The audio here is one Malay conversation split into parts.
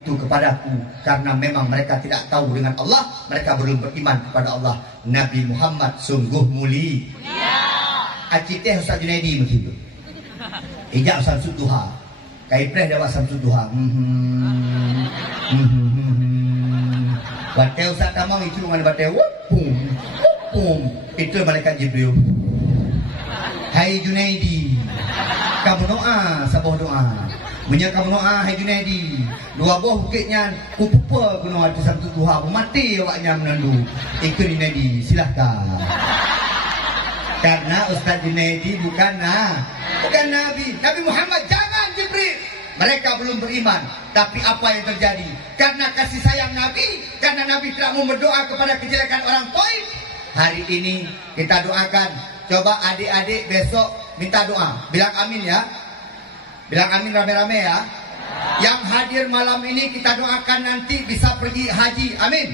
itu kepadaku, karena memang mereka tidak tahu dengan Allah, mereka belum beriman kepada Allah. Nabi Muhammad sungguh mulia. Aciteh Ustaz Junaidi begitu. Ijak Samsud Duha. Kaipreh dapat Samsud Duha. Bateu Ustaz Tamang itu mana bateu? Itu malaikat Jibril. Hai Junaidi, kamu doa, sabar doa. Menyakam doa hai Junaidi. Dua buah bukitnya pupupa gunung hati Samsud Duha. Mati awaknya menandu. Itu Junaidi, silahkan. Karena Ustaz Junaidi bukan Nabi. Nabi Muhammad jangan Jibril. Mereka belum beriman. Tapi apa yang terjadi? Karena kasih sayang Nabi, karena Nabi tidak mau berdoa kepada kejelekan orang Taif. Hari ini kita doakan. Coba adik-adik besok minta doa. Bilang amin ya. Bilang amin rame-rame ya. Yang hadir malam ini kita doakan nanti bisa pergi haji. Amin.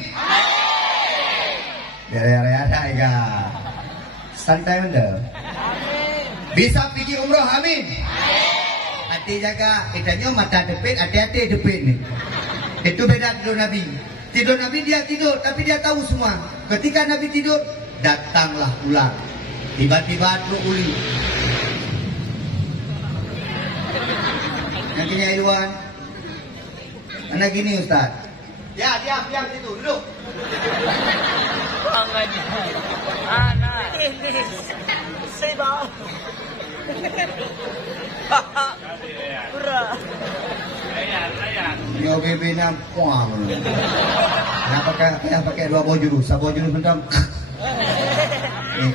Ya. Santai anda. Bisa pergi umroh. Amin. Hati jaga. Kitanya mata depit, hati-hati depit nih. Itu beda tidur Nabi. Tidur Nabi dia tidur, tapi dia tahu semua. Ketika Nabi tidur, datanglah ular. Tiba-tiba tu uli. Yang kini Iwan. Mana gini Ustaz? Ya, diam situ, duduk. Anak. Ini. Sebab. Pura. Yo bebe nampuang. Yang pakai dua baju, satu baju bentam.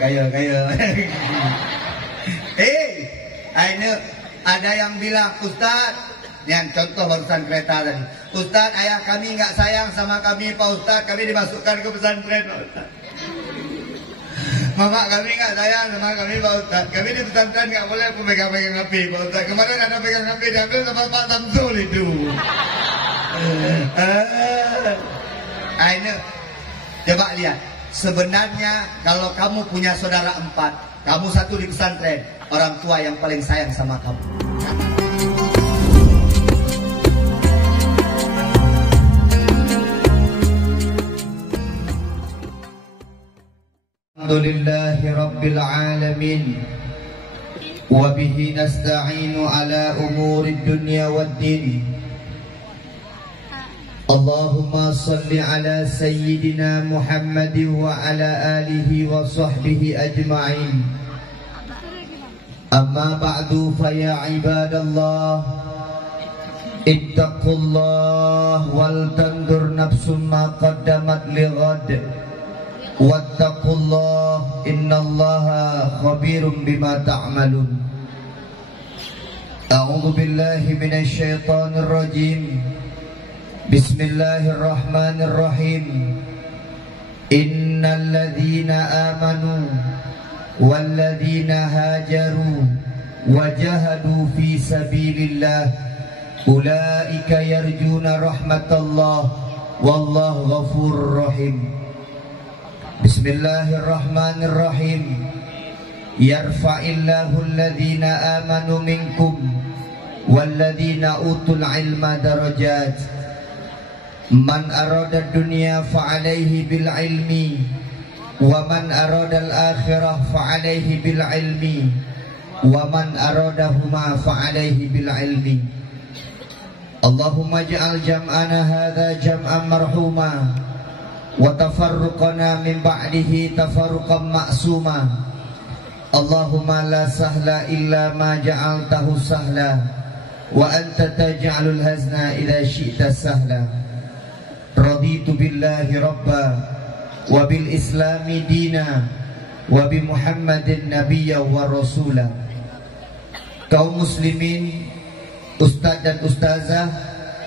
Kaya. Ini ada yang bilang Ustaz, yang contoh barusan kereta tadi. Ustaz, ayah kami nggak sayang sama kami Pak Ustaz, kami dimasukkan ke pesantren Pak Ustaz. Mama kami nggak sayang sama kami Pak Ustaz, kami di pesantren nggak boleh pegang-pegang api Pak Ustaz. Kemarin ada pegang api diambil sama Pak Samsul itu. Ini coba lihat. Sebenarnya kalau kamu punya saudara 4, kamu 1 di pesantren, orang tua yang paling sayang sama kamu. Alhamdulillahi Rabbil Alamin. Wa bihi nasta'inu ala umurid dunya waddin. Allahumma salli ala Sayyidina Muhammad wa ala alihi wa sahbihi ajma'in. Amma ba'du fa ya ibadallah, ittaqullah wal tandur nafsum ma qaddamat li ghad. Wattaqullah innallaha khabirum bima ta'malun. A'udzu billahi minasy syaithanir rajim. Bismillahirrahmanirrahim. Innal ladzina amanu wal ladzina hajaru wajahadu fi sabilillah ulaika yarjuna rahmatallah wallahu ghafurur rahim. Bismillahirrahmanirrahim. Yarfa'illahu alladhina amanu minkum walladhina utul ilma darajat. Man arada dunya fa'alaihi bil ilmi wa man arada al akhirah fa'alaihi bil ilmi wa man aradahuma fa'alaihi bil ilmi. Allahumma ja'al jam'ana hadha jam'an marhuma wa tafarruqana min ba'dihi tafarruqan ma'suma. Allahumma la sahla illa ma ja'altahu sahla wa anta taj'alul hazna idza syi'ta sahla. Raditu billahi rabba wa bil islami dina wa bi Muhammadin nabiyya wa rasula. Kaum muslimin, ustaz dan ustazah,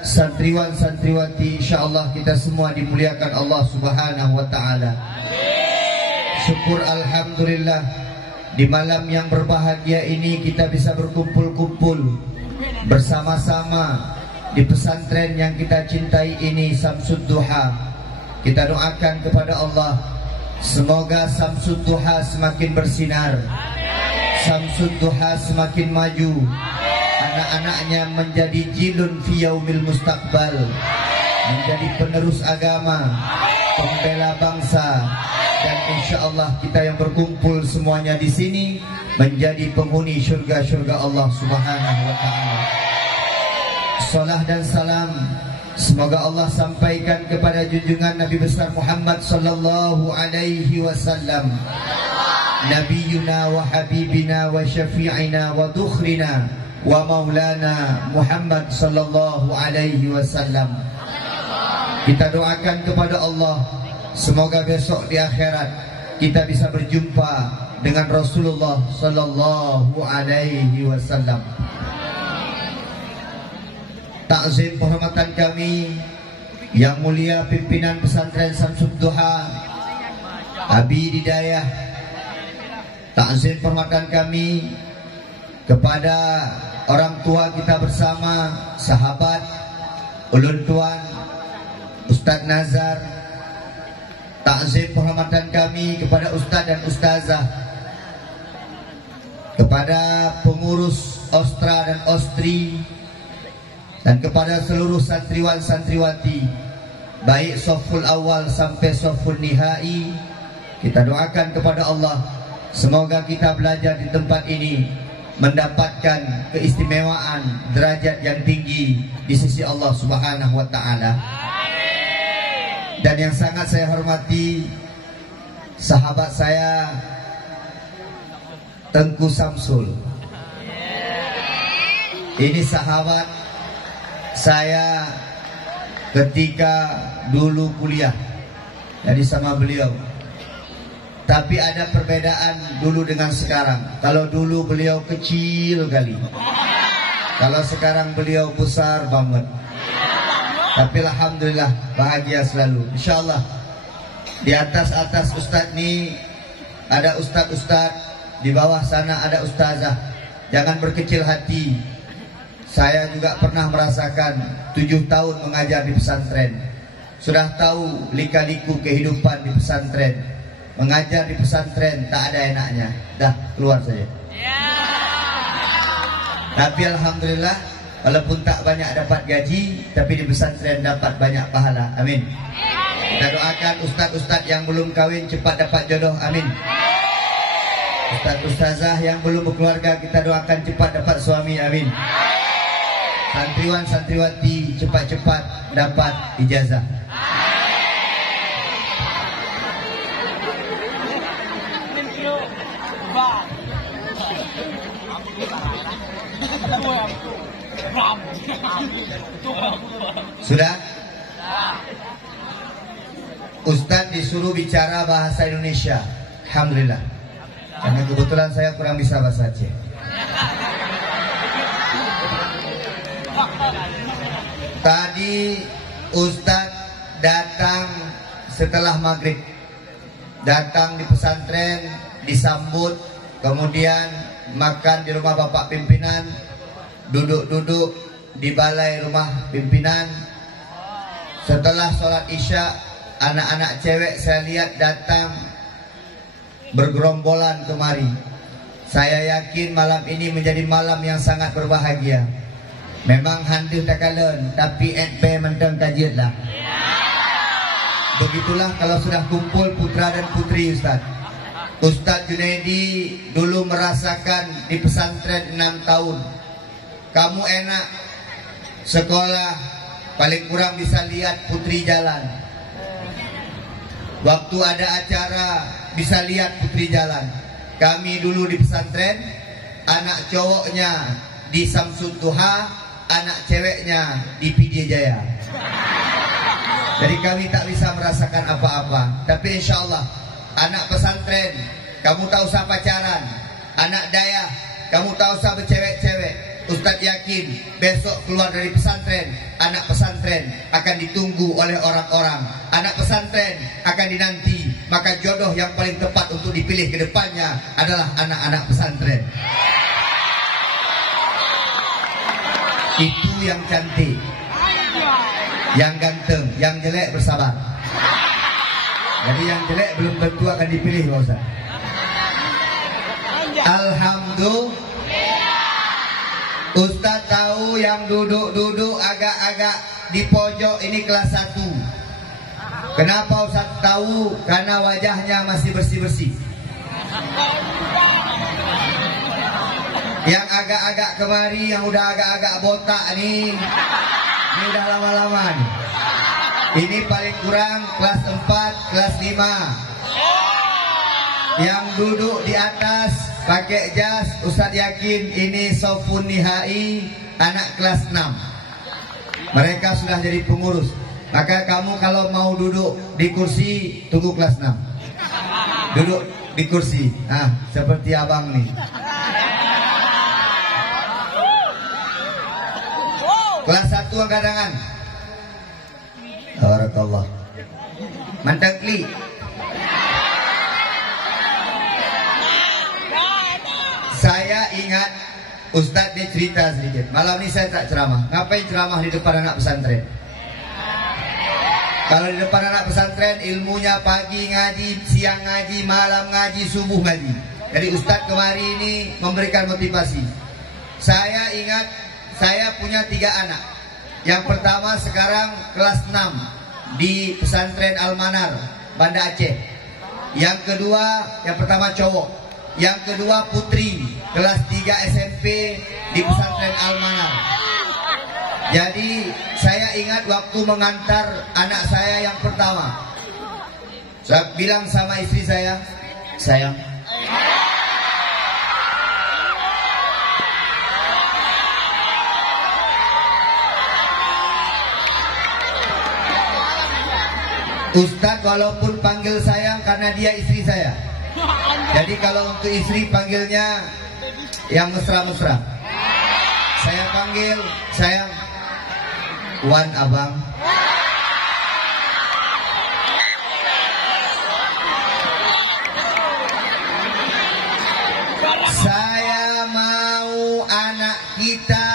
santriwan-santriwati, insyaallah kita semua dimuliakan Allah Subhanahu wa taala. Syukur alhamdulillah di malam yang berbahagia ini kita bisa berkumpul-kumpul bersama-sama di pesantren yang kita cintai ini, Samsud Duha. Kita doakan kepada Allah, semoga Samsud Duha semakin bersinar, Samsud Duha semakin maju, anak-anaknya menjadi jilun fi yaumil mustaqbal, menjadi penerus agama, pembela bangsa, dan insya Allah kita yang berkumpul semuanya di sini menjadi penghuni syurga-syurga Allah Subhanahu wa Ta'ala. Salam dan salam semoga Allah sampaikan kepada junjungan Nabi besar Muhammad sallallahu alaihi wasallam, Nabiyuna wa habibina wa syafi'ina wa dukhrina wa maulana Muhammad sallallahu alaihi wasallam. Kita doakan kepada Allah semoga besok di akhirat kita bisa berjumpa dengan Rasulullah sallallahu alaihi wasallam. Takzim penghormatan kami yang mulia pimpinan pesantren Samsud Duha Abi Hidayah. Takzim penghormatan kami kepada orang tua kita bersama, sahabat, ulun tuan Ustadz Nazar. Takzim penghormatan kami kepada Ustadz dan Ustazah, kepada pengurus Ostra dan Ostri, dan kepada seluruh santriwan santriwati, baik soful awal sampai soful nihai. Kita doakan kepada Allah semoga kita belajar di tempat ini mendapatkan keistimewaan derajat yang tinggi di sisi Allah Subhanahu wa Ta'ala. Dan yang sangat saya hormati sahabat saya Tengku Samsul. Ini sahabat saya ketika dulu kuliah, jadi sama beliau. Tapi ada perbedaan dulu dengan sekarang. Kalau dulu beliau kecil kali, kalau sekarang beliau besar banget. Tapi alhamdulillah bahagia selalu. Insyaallah di atas ustadz ni ada ustadz, di bawah sana ada ustazah. Jangan berkecil hati. Saya juga pernah merasakan 7 tahun mengajar di pesantren. Sudah tahu lika-liku kehidupan di pesantren. Mengajar di pesantren tak ada enaknya. Dah keluar saja. Tapi alhamdulillah, walaupun tak banyak dapat gaji, tapi di pesantren dapat banyak pahala. Amin. Kita doakan ustadz-ustadz yang belum kawin cepat dapat jodoh. Amin. Ustadz-ustazah yang belum berkeluarga kita doakan cepat dapat suami. Amin. Santriwan santriwati cepat-cepat dapat ijazah. Sudah? Ustadz disuruh bicara bahasa Indonesia. Alhamdulillah. Karena kebetulan saya kurang bisa bahasa Aceh. Tadi Ustadz datang setelah maghrib, datang di pesantren, disambut, kemudian makan di rumah bapak pimpinan, duduk-duduk di balai rumah pimpinan. Setelah sholat isya, anak-anak cewek saya lihat datang bergerombolan kemari. Saya yakin malam ini menjadi malam yang sangat berbahagia. Memang handu tak kalen, tapi NP menteng kajian lah. Begitulah kalau sudah kumpul putra dan putri Ustaz. Ustaz Junaidi dulu merasakan di pesantren 6 tahun. Kamu enak sekolah, paling kurang bisa lihat putri jalan. Waktu ada acara bisa lihat putri jalan. Kami dulu di pesantren, anak cowoknya di Samsud Duha, anak ceweknya di Pidya Jaya. Jadi kami tak bisa merasakan apa-apa. Tapi insya Allah anak pesantren, kamu tak usah pacaran. Anak dayah, kamu tak usah bercewek-cewek. Ustaz yakin besok keluar dari pesantren, anak pesantren akan ditunggu oleh orang-orang. Anak pesantren akan dinanti. Maka jodoh yang paling tepat untuk dipilih ke depannya adalah anak-anak pesantren. Itu yang cantik, yang ganteng, yang jelek bersabar. Jadi yang jelek belum tentu akan dipilih, Pak Ustaz. Alhamdulillah. Ustaz tahu yang duduk-duduk agak-agak di pojok ini kelas 1. Kenapa Ustaz tahu? Karena wajahnya masih bersih-bersih. Yang agak-agak kemari, yang udah agak-agak botak nih, ini udah lama-lama nih. Ini paling kurang kelas 4, kelas 5. Yang duduk di atas pakai jas, Ustaz yakin ini sofun nihai, anak kelas 6. Mereka sudah jadi pengurus. Maka kamu kalau mau duduk di kursi, tunggu kelas 6. Duduk di kursi. Nah, seperti abang nih. Kelas 1 angkat tangan. Barakallah. Mantap kli. Saya ingat Ustadz dia cerita sedikit. Malam ini saya tak ceramah. Ngapain ceramah di depan anak pesantren? Kalau di depan anak pesantren ilmunya pagi ngaji, siang ngaji, malam ngaji, subuh ngaji. Jadi Ustadz kemari ini memberikan motivasi. Saya ingat saya punya 3 anak. Yang pertama sekarang kelas 6 di pesantren Al-Manar, Banda Aceh. Yang kedua, yang pertama cowok. Yang kedua putri, kelas 3 SMP di pesantren Al-Manar. Jadi saya ingat waktu mengantar anak saya yang pertama, saya bilang sama istri saya, sayang, Ustadz walaupun panggil sayang karena dia istri saya. Jadi kalau untuk istri panggilnya yang mesra-mesra. Saya panggil sayang, Wan abang. Saya mau anak kita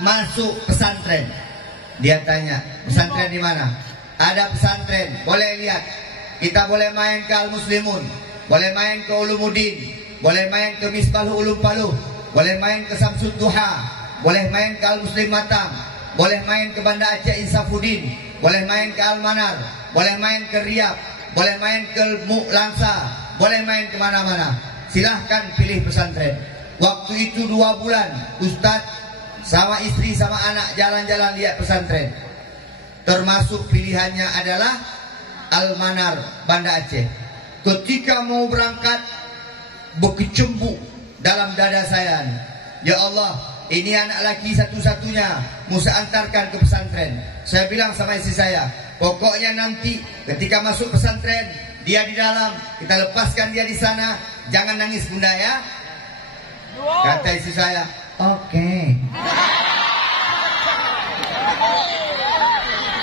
masuk pesantren. Dia tanya, pesantren di mana? Ada pesantren, boleh lihat. Kita boleh main ke Al-Muslimun, boleh main ke Ulumuddin, boleh main ke Misbahul Ulum Paluh, boleh main ke Samsud Duha, boleh main ke Al-Muslim Matang, boleh main ke Banda Aceh Insafuddin, boleh main ke Al-Manar, boleh main ke Riyadh, boleh main ke Langsa, boleh main kemana-mana. Silahkan pilih pesantren. Waktu itu 2 bulan Ustadz sama istri sama anak jalan-jalan lihat pesantren. Termasuk pilihannya adalah Al-Manar, Banda Aceh. Ketika mau berangkat, berkecembuk dalam dada saya. Ya Allah, ini anak laki satu-satunya mau saya antarkan ke pesantren. Saya bilang sama istri saya, pokoknya nanti ketika masuk pesantren, dia di dalam, kita lepaskan dia di sana. Jangan nangis bunda ya. Kata istri saya, oke.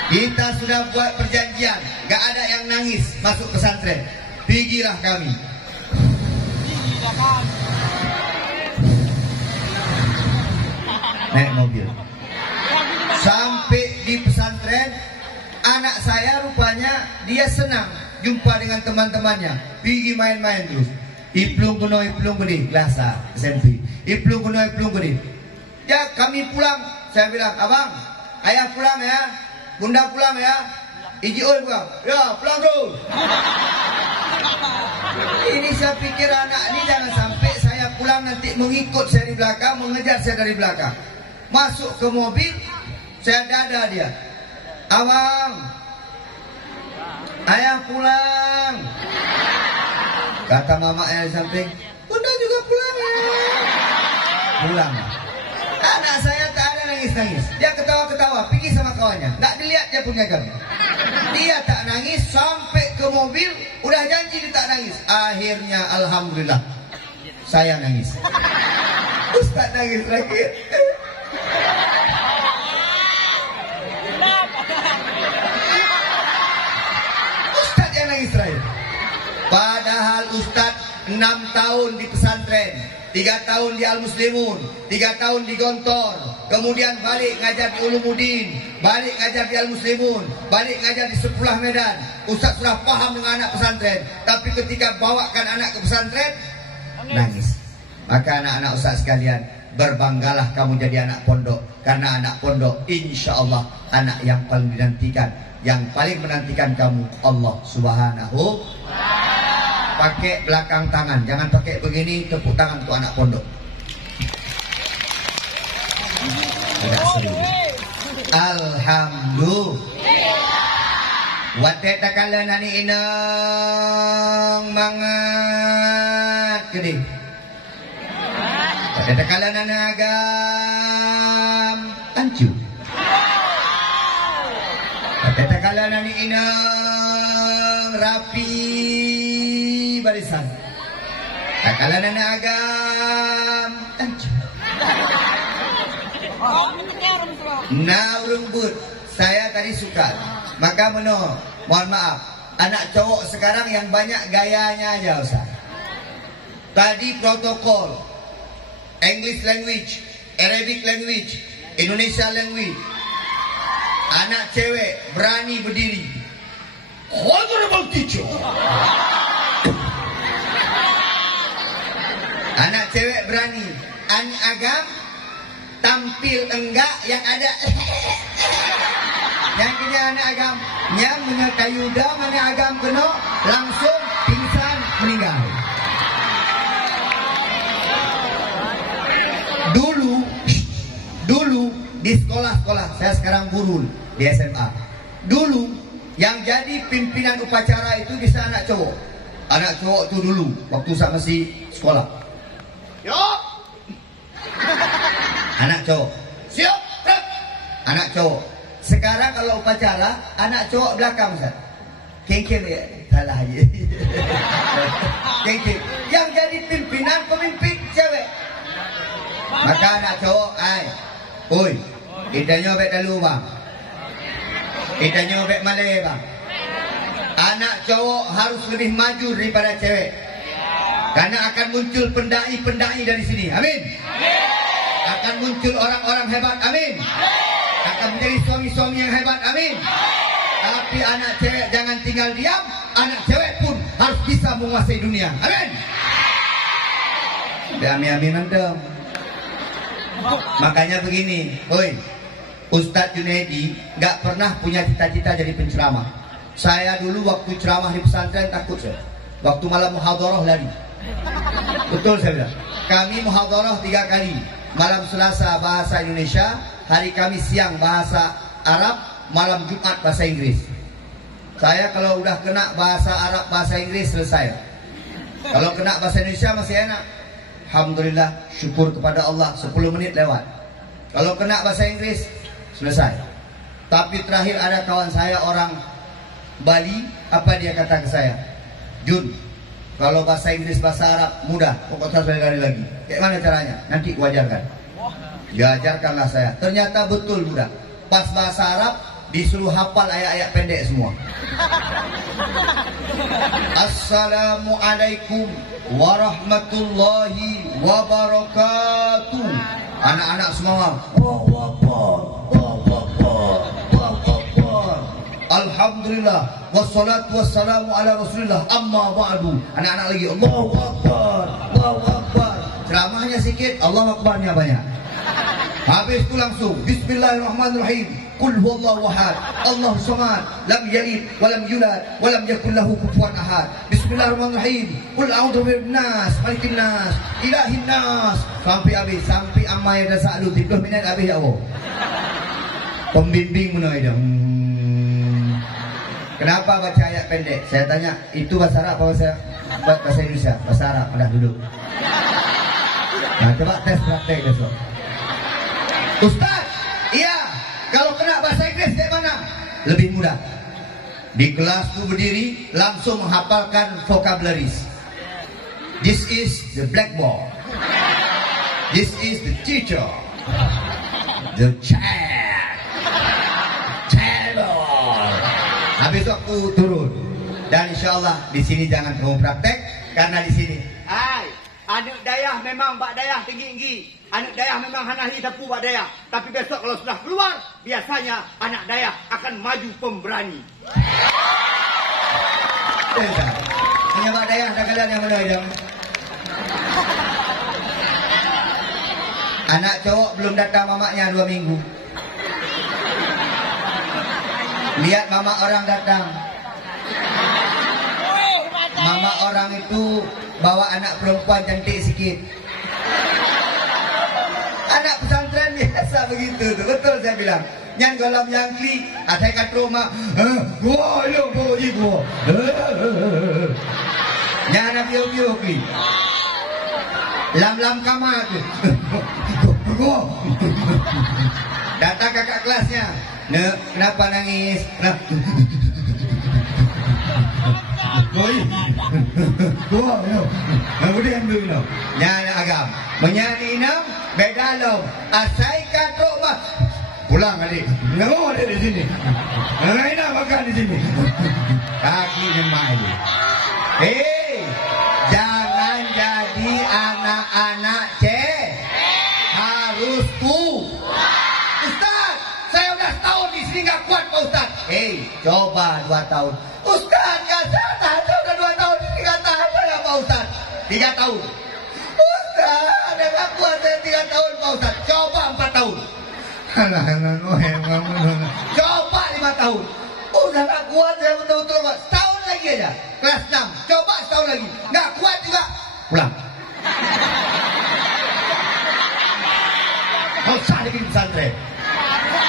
Kita sudah buat perjanjian, gak ada yang nangis masuk pesantren. Pergilah kami. Naik mobil. Sampai di pesantren, anak saya rupanya dia senang jumpa dengan teman-temannya. Pergi main-main terus. Iplung kuno, iplung gede, Lasa, SMP. Iplung kuno, iplung gede. Ya kami pulang. Saya bilang, abang, ayah pulang ya. Bunda pulang ya. Iji oi pulang. Ya pulang bro. Ini saya pikir anak ini jangan sampai saya pulang nanti mengikut saya di belakang, mengejar saya dari belakang. Masuk ke mobil, saya dada dia. Abang, ayah pulang. Kata mama yang di samping, bunda juga pulang ya. Pulang. Anak saya tak ada nangis-nangis. Dia ketawa-ketawa, pergi sama kawannya. Nggak dilihat dia punya kami. Dia tak nangis sampai ke mobil, udah janji dia tak nangis. Akhirnya alhamdulillah saya nangis. Ustaz nangis lagi. Ustaz yang nangis terakhir. Padahal Ustaz 6 tahun di pesantren, 3 tahun di Al-Muslimun, 3 tahun di Gontor, kemudian balik ngajar di Ulumuddin, balik ngajar di Al-Muslimun, balik ngajar di Sepulah Medan. Ustaz sudah paham dengan anak pesantren, tapi ketika bawakan anak ke pesantren, nangis. Maka anak-anak Ustaz sekalian, berbanggalah kamu jadi anak pondok. Karena anak pondok insya Allah anak yang paling dinantikan. Yang paling menantikan kamu Allah Subhanahu. Pakai belakang tangan, jangan pakai begini. Tepuk tangan untuk anak pondok. Agak serius. Alhamdulillah. Wate takala nani inang mangat gede. Wate takala nani agam ancu. Wate takala nani inang rapi barisan. Takala nani agam ancu. Nah rumput saya tadi suka. Maka mohon maaf, anak cowok sekarang yang banyak gayanya aja Ustaz. Tadi protokol English language, Arabic language, Indonesia language. Anak cewek berani berdiri. Honorable teacher. Anak cewek berani. Anak agam tampil enggak yang ada yang kena anak agam yang menyertai yuda mana agam kena langsung pingsan meninggal. Dulu di sekolah-sekolah, saya sekarang guru di SMA. Dulu yang jadi pimpinan upacara itu bisa anak cowok. Anak cowok itu dulu waktu saya masih sekolah. Yo. Anak cowok. Siap. Anak cowok. Sekarang kalau upacara anak cowok belakang Ustaz. Kengkeng ya. Salah aja. Kengkeng. Yang jadi pimpinan pemimpin cewek. Maka anak cowok, oi, kita nyobek dulu bang. Kita nyobek malay bang. Anak cowok harus lebih maju daripada cewek. Karena akan muncul pendai-pendai dari sini. Amin. Akan muncul orang-orang hebat. Amin. Akan menjadi suami-suami yang hebat. Amin. Tapi anak cewek jangan tinggal diam. Anak cewek pun harus bisa menguasai dunia. Amin. Amin nanti. Makanya begini, oi, Ustadz Junaidi nggak pernah punya cita-cita jadi penceramah. Saya dulu waktu ceramah di pesantren takut saya. Waktu malam muhadharah lari. Betul saya bilang. Kami muhadharah 3 kali. Malam Selasa bahasa Indonesia, hari Kamis siang bahasa Arab, malam Jumat bahasa Inggris. Saya kalau udah kena bahasa Arab, bahasa Inggris selesai. Kalau kena bahasa Indonesia masih enak. Alhamdulillah, syukur kepada Allah 10 menit lewat. Kalau kena bahasa Inggris selesai. Tapi terakhir ada kawan saya orang Bali, apa dia kata ke saya? Jun, kalau bahasa Inggris bahasa Arab mudah, pokoknya sekali lagi. Kayak mana caranya? Nanti ku ajarkan. Diajarkanlah saya. Ternyata betul mudah. Pas bahasa Arab disuruh hafal ayat-ayat pendek semua. Assalamualaikum warahmatullahi wabarakatuh. Anak-anak semua Allahu Akbar, Allahu Akbar, Allahu Akbar. Alhamdulillah wassalatu wassalamu ala Rasulillah amma ba'du. Anak-anak lagi Allahu Akbar, Allahu Akbar. Ceramahnya sikit, Allahu Akbarnya banyak. Habis itu langsung Bismillahirrahmanirrahim. Qul huwallahu ahad, Allahu samad, lam yalid wa lam yulad wa lam yakul lahu kufuwan ahad. Bismillahirrahmanirrahim. Qul a'udzu birabbin nas, malikin nas, ilahin nas. Sampai habis, sampai amma ya sa'lu 30 minit habis ya Allah. Pembimbing mana itu? Kenapa baca ayat pendek? Saya tanya, itu bahasa Arab apa bahasa Indonesia? Bahasa Arab, dah duduk. Nah, coba tes praktek besok. Ustaz, iya. Kalau kena bahasa Inggris kayak mana? Lebih mudah. Di kelas tu berdiri langsung menghafalkan vocabularies. This is the blackboard. This is the teacher. The chair. Table. Habis aku turun. Dan insya Allah di sini jangan kamu praktek karena di sini. Anak dayah memang bak dayah tinggi-tinggi. Anak dayah memang hanahi tapu bak dayah. Tapi besok kalau sudah keluar, biasanya anak dayah akan maju pemberani. Hanya bak dayah dan kalian yang mana yang Anak cowok belum datang mamaknya 2 minggu. Lihat mama orang datang. Mama orang itu bawa anak perempuan cantik sikit. Anak pesantren biasa begitu tuh. Betul saya bilang. Nyan golam yang kli, saya kat rumah. Gua lo boji gua. Nyan nak biu kli. Lam kamar tu. Gua. Datang kakak kelasnya. Kenapa nangis? Gua. Kemudian dulu. Nyan agam. Menyanyi nam bedalom. Asai kat rumah. Pulang adik. Nggak ada di sini. Nggak enak makan di sini. Kaki jemaah ini. Jangan jadi anak-anak harus Ustaz, saya udah setahun di sini nggak kuat Pak Ustaz. Coba 2 tahun. Ustaz, nggak salah. Saya udah 2 tahun di sini nggak tahan ya Pak Ustaz. 3 tahun. Ustaz, nggak kuat saya 3 tahun Pak Ustaz. Coba 4 tahun. Coba 5 tahun. Udah gak kuat saya betul-betul. Setahun lagi aja. Kelas 6. Coba setahun lagi. Gak kuat juga. Pulang. Gak usah bikin pesantren.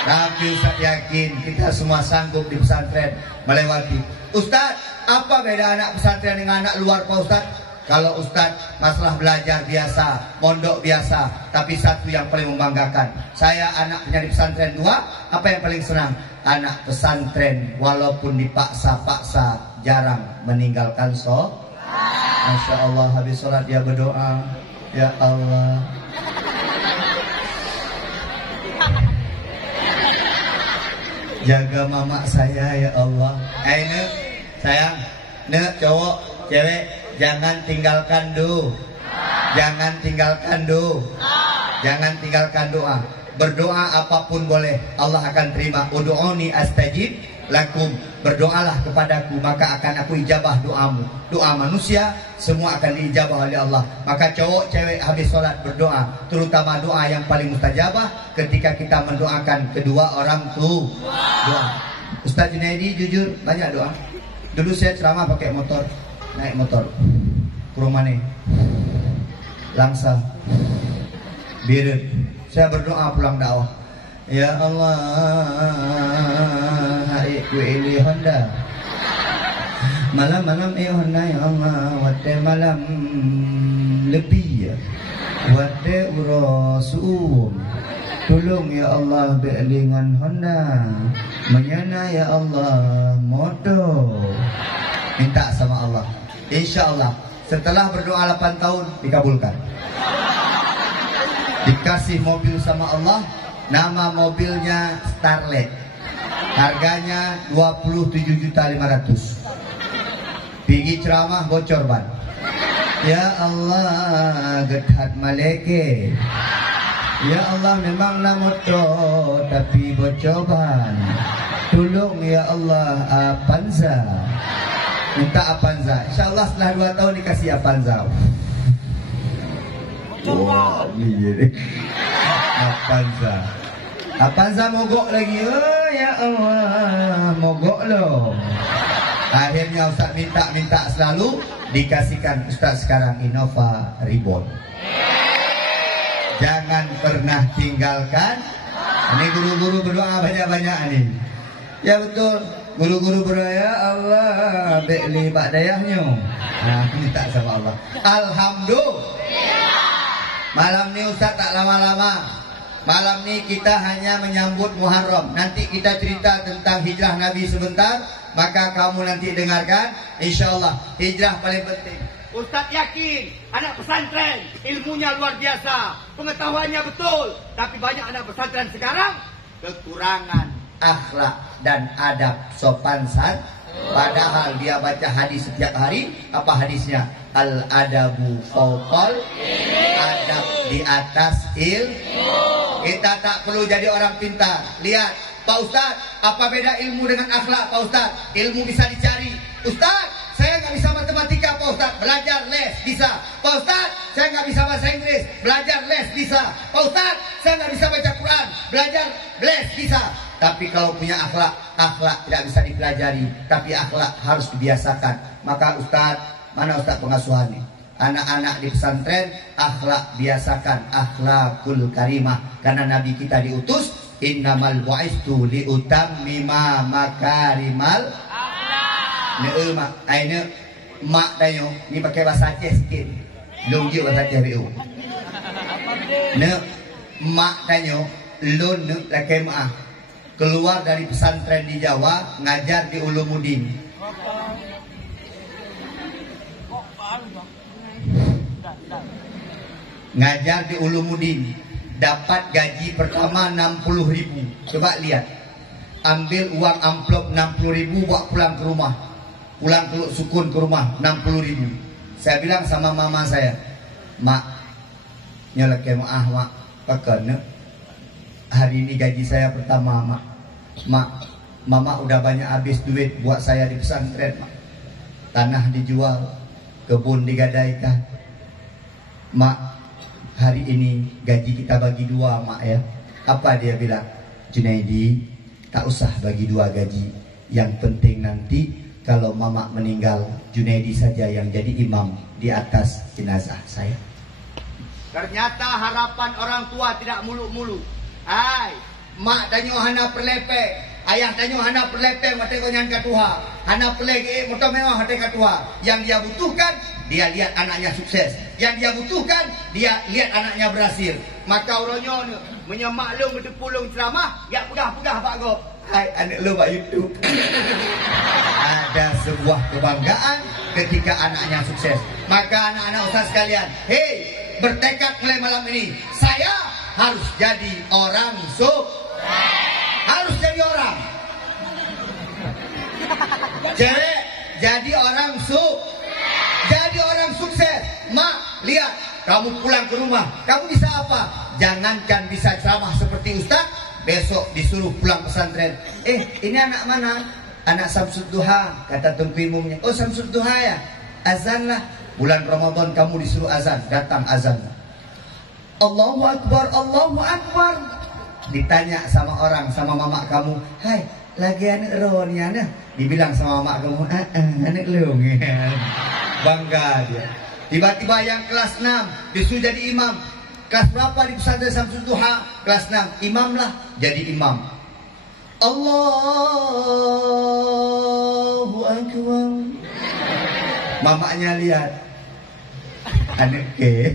Tapi Ustaz yakin kita semua sanggup di pesantren melewati. Ustaz, apa beda anak pesantren dengan anak luar Pak Ustaz? Kalau Ustaz masalah belajar biasa, mondok biasa, tapi satu yang paling membanggakan. Saya anaknya di pesantren 2, apa yang paling senang? Anak pesantren walaupun dipaksa-paksa jarang meninggalkan sholat. Masya Allah, habis sholat dia berdoa, ya Allah, jaga mama saya ya Allah. Nek, sayang, nek cowok, cewek, jangan tinggalkan doa. Jangan tinggalkan doa. Jangan tinggalkan doa. Berdoa apapun boleh, Allah akan terima. Ud'uni astajib lakum. Berdoalah kepadaku, maka akan aku ijabah doamu. Doa manusia semua akan diijabah oleh Allah. Maka cowok cewek habis sholat berdoa, terutama doa yang paling mustajabah ketika kita mendoakan kedua orang tua. Doa. Ustaz Junaidi jujur banyak doa. Dulu saya ceramah pakai motor, naik motor ke rumah nih Langsa Birit. Saya berdoa pulang dakwah, ya Allah, hari ku ini Honda malam-malam Honda ya Allah, wate malam lebih ya, wate urasum, tolong ya Allah belingan Honda, menyana ya Allah moto. Minta sama Allah, insya Allah setelah berdoa 8 tahun dikabulkan. Dikasih mobil sama Allah, nama mobilnya Starlet, harganya 27.500.000. Pergi ceramah bocor ban. Ya Allah, gedhat maleke. Ya Allah, memang namoto tapi bocor ban. Tolong ya Allah, Avanza. Minta Avanza. InsyaAllah setelah 2 tahun dikasih Avanza. Wah, Avanza mogok lagi. Oh ya Allah, mogok loh. Akhirnya Ustaz minta selalu, dikasihkan Ustaz sekarang Innova Reborn. Jangan pernah tinggalkan. Ini guru-guru berdoa banyak-banyak nih. Ya betul, guru-guru berdoa, ya Allah beli pak dayahnya. Minta sama Allah. Alhamdulillah. Malam ini Ustaz tak lama-lama. Malam ini kita hanya menyambut Muharram. Nanti kita cerita tentang hijrah Nabi sebentar. Maka kamu nanti dengarkan. InsyaAllah hijrah paling penting. Ustaz yakin anak pesantren ilmunya luar biasa, pengetahuannya betul. Tapi banyak anak pesantren sekarang kekurangan akhlak dan adab sopan santun. Padahal dia baca hadis setiap hari. Apa hadisnya? Al-adabu fawqal, adab di atas ilmu. Kita tak perlu jadi orang pintar. Lihat, Pak Ustaz, apa beda ilmu dengan akhlak Pak Ustaz? Ilmu bisa dicari. Ustaz, saya nggak bisa matematika Pak Ustaz. Belajar les bisa. Pak Ustaz, saya nggak bisa bahasa Inggris, belajar les bisa. Pak Ustaz, saya nggak bisa baca Quran, belajar les bisa. Tapi kalau punya akhlak, akhlak tidak bisa dipelajari, tapi akhlak harus dibiasakan. Maka Ustaz, mana Ustaz pengasuhannya? Anak-anak di pesantren, akhlak biasakan, akhlakul karimah. Karena Nabi kita diutus, innamal bu'istu liutammima makarimal akhlak. Ini mak tayo, ni pakai bahasa Aceh sikit. Belum dia bahasa Aceh BU. Mak tayo, lon laki maah. Keluar dari pesantren di Jawa, ngajar di Ulumuddin. Ngajar di Ulumuddin, dapat gaji pertama 60.000. Coba lihat, ambil uang amplop 60.000, bawa pulang ke rumah, pulang ke Sukun ke rumah 60.000. Saya bilang sama mama saya, mak, nyolek maah mak, pakai hari ini gaji saya pertama mak. Mak, mama udah banyak habis duit buat saya di pesantren mak. Tanah dijual, kebun digadaikan. Mak, hari ini gaji kita bagi dua mak ya. Apa dia bilang? Junaidi, tak usah bagi dua gaji. Yang penting nanti kalau mama meninggal, Junaidi saja yang jadi imam di atas jenazah saya. Ternyata harapan orang tua tidak muluk-muluk. Hai, mak tanyo hana perlepek, ayah tanyo hana perlepek mate konyan katuha. Hana pelege motor mewah mate katuha. Yang dia butuhkan, dia lihat anaknya sukses. Yang dia butuhkan, dia lihat anaknya berhasil. maka orangnya menyemak lu ngedepulung ceramah, ya pegah-pegah Pak Gop. Hai anak lu Pak YouTube. Ada sebuah kebanggaan ketika anaknya sukses. Maka anak-anak ustaz sekalian, hei, bertekad mulai malam ini, saya harus jadi orang sukses. Harus jadi orang. Cewek, jadi orang sukses. Jadi orang sukses. Mak, lihat, kamu pulang ke rumah, kamu bisa apa? Jangankan bisa ceramah seperti ustaz, besok disuruh pulang pesantren. Ini anak mana? Anak Samsud Duha, kata Tunku Imumnya. Oh, Samsud Duha ya? Azan lah. Bulan Ramadan kamu disuruh azan, datang azan. Allahu Akbar, Allahu Akbar. Ditanya sama orang, sama mama kamu, hai, lagi anak ron ya nah? Dibilang sama mama kamu, anak lu. Bangga dia. Tiba-tiba yang kelas 6 disuruh jadi imam. Kelas berapa di pesantren Samsud Duha? Kelas 6. Imam lah, jadi imam. Allahu Akbar. Mamanya lihat, anak ke.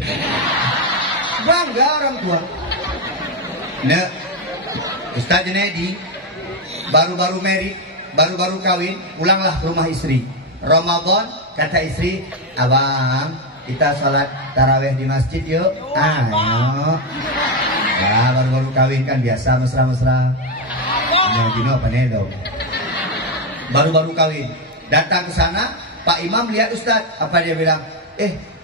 Bangga orang tua. Nah, Ustaz Junaidi baru-baru married, baru-baru kawin, pulanglah ke rumah istri. Ramadan, kata istri, abang, kita sholat tarawih di masjid yuk. Ayo. Ya, baru-baru kawin kan biasa mesra-mesra. Gino apa nih dong? Baru-baru kawin, datang ke sana, Pak Imam lihat Ustaz, apa dia bilang?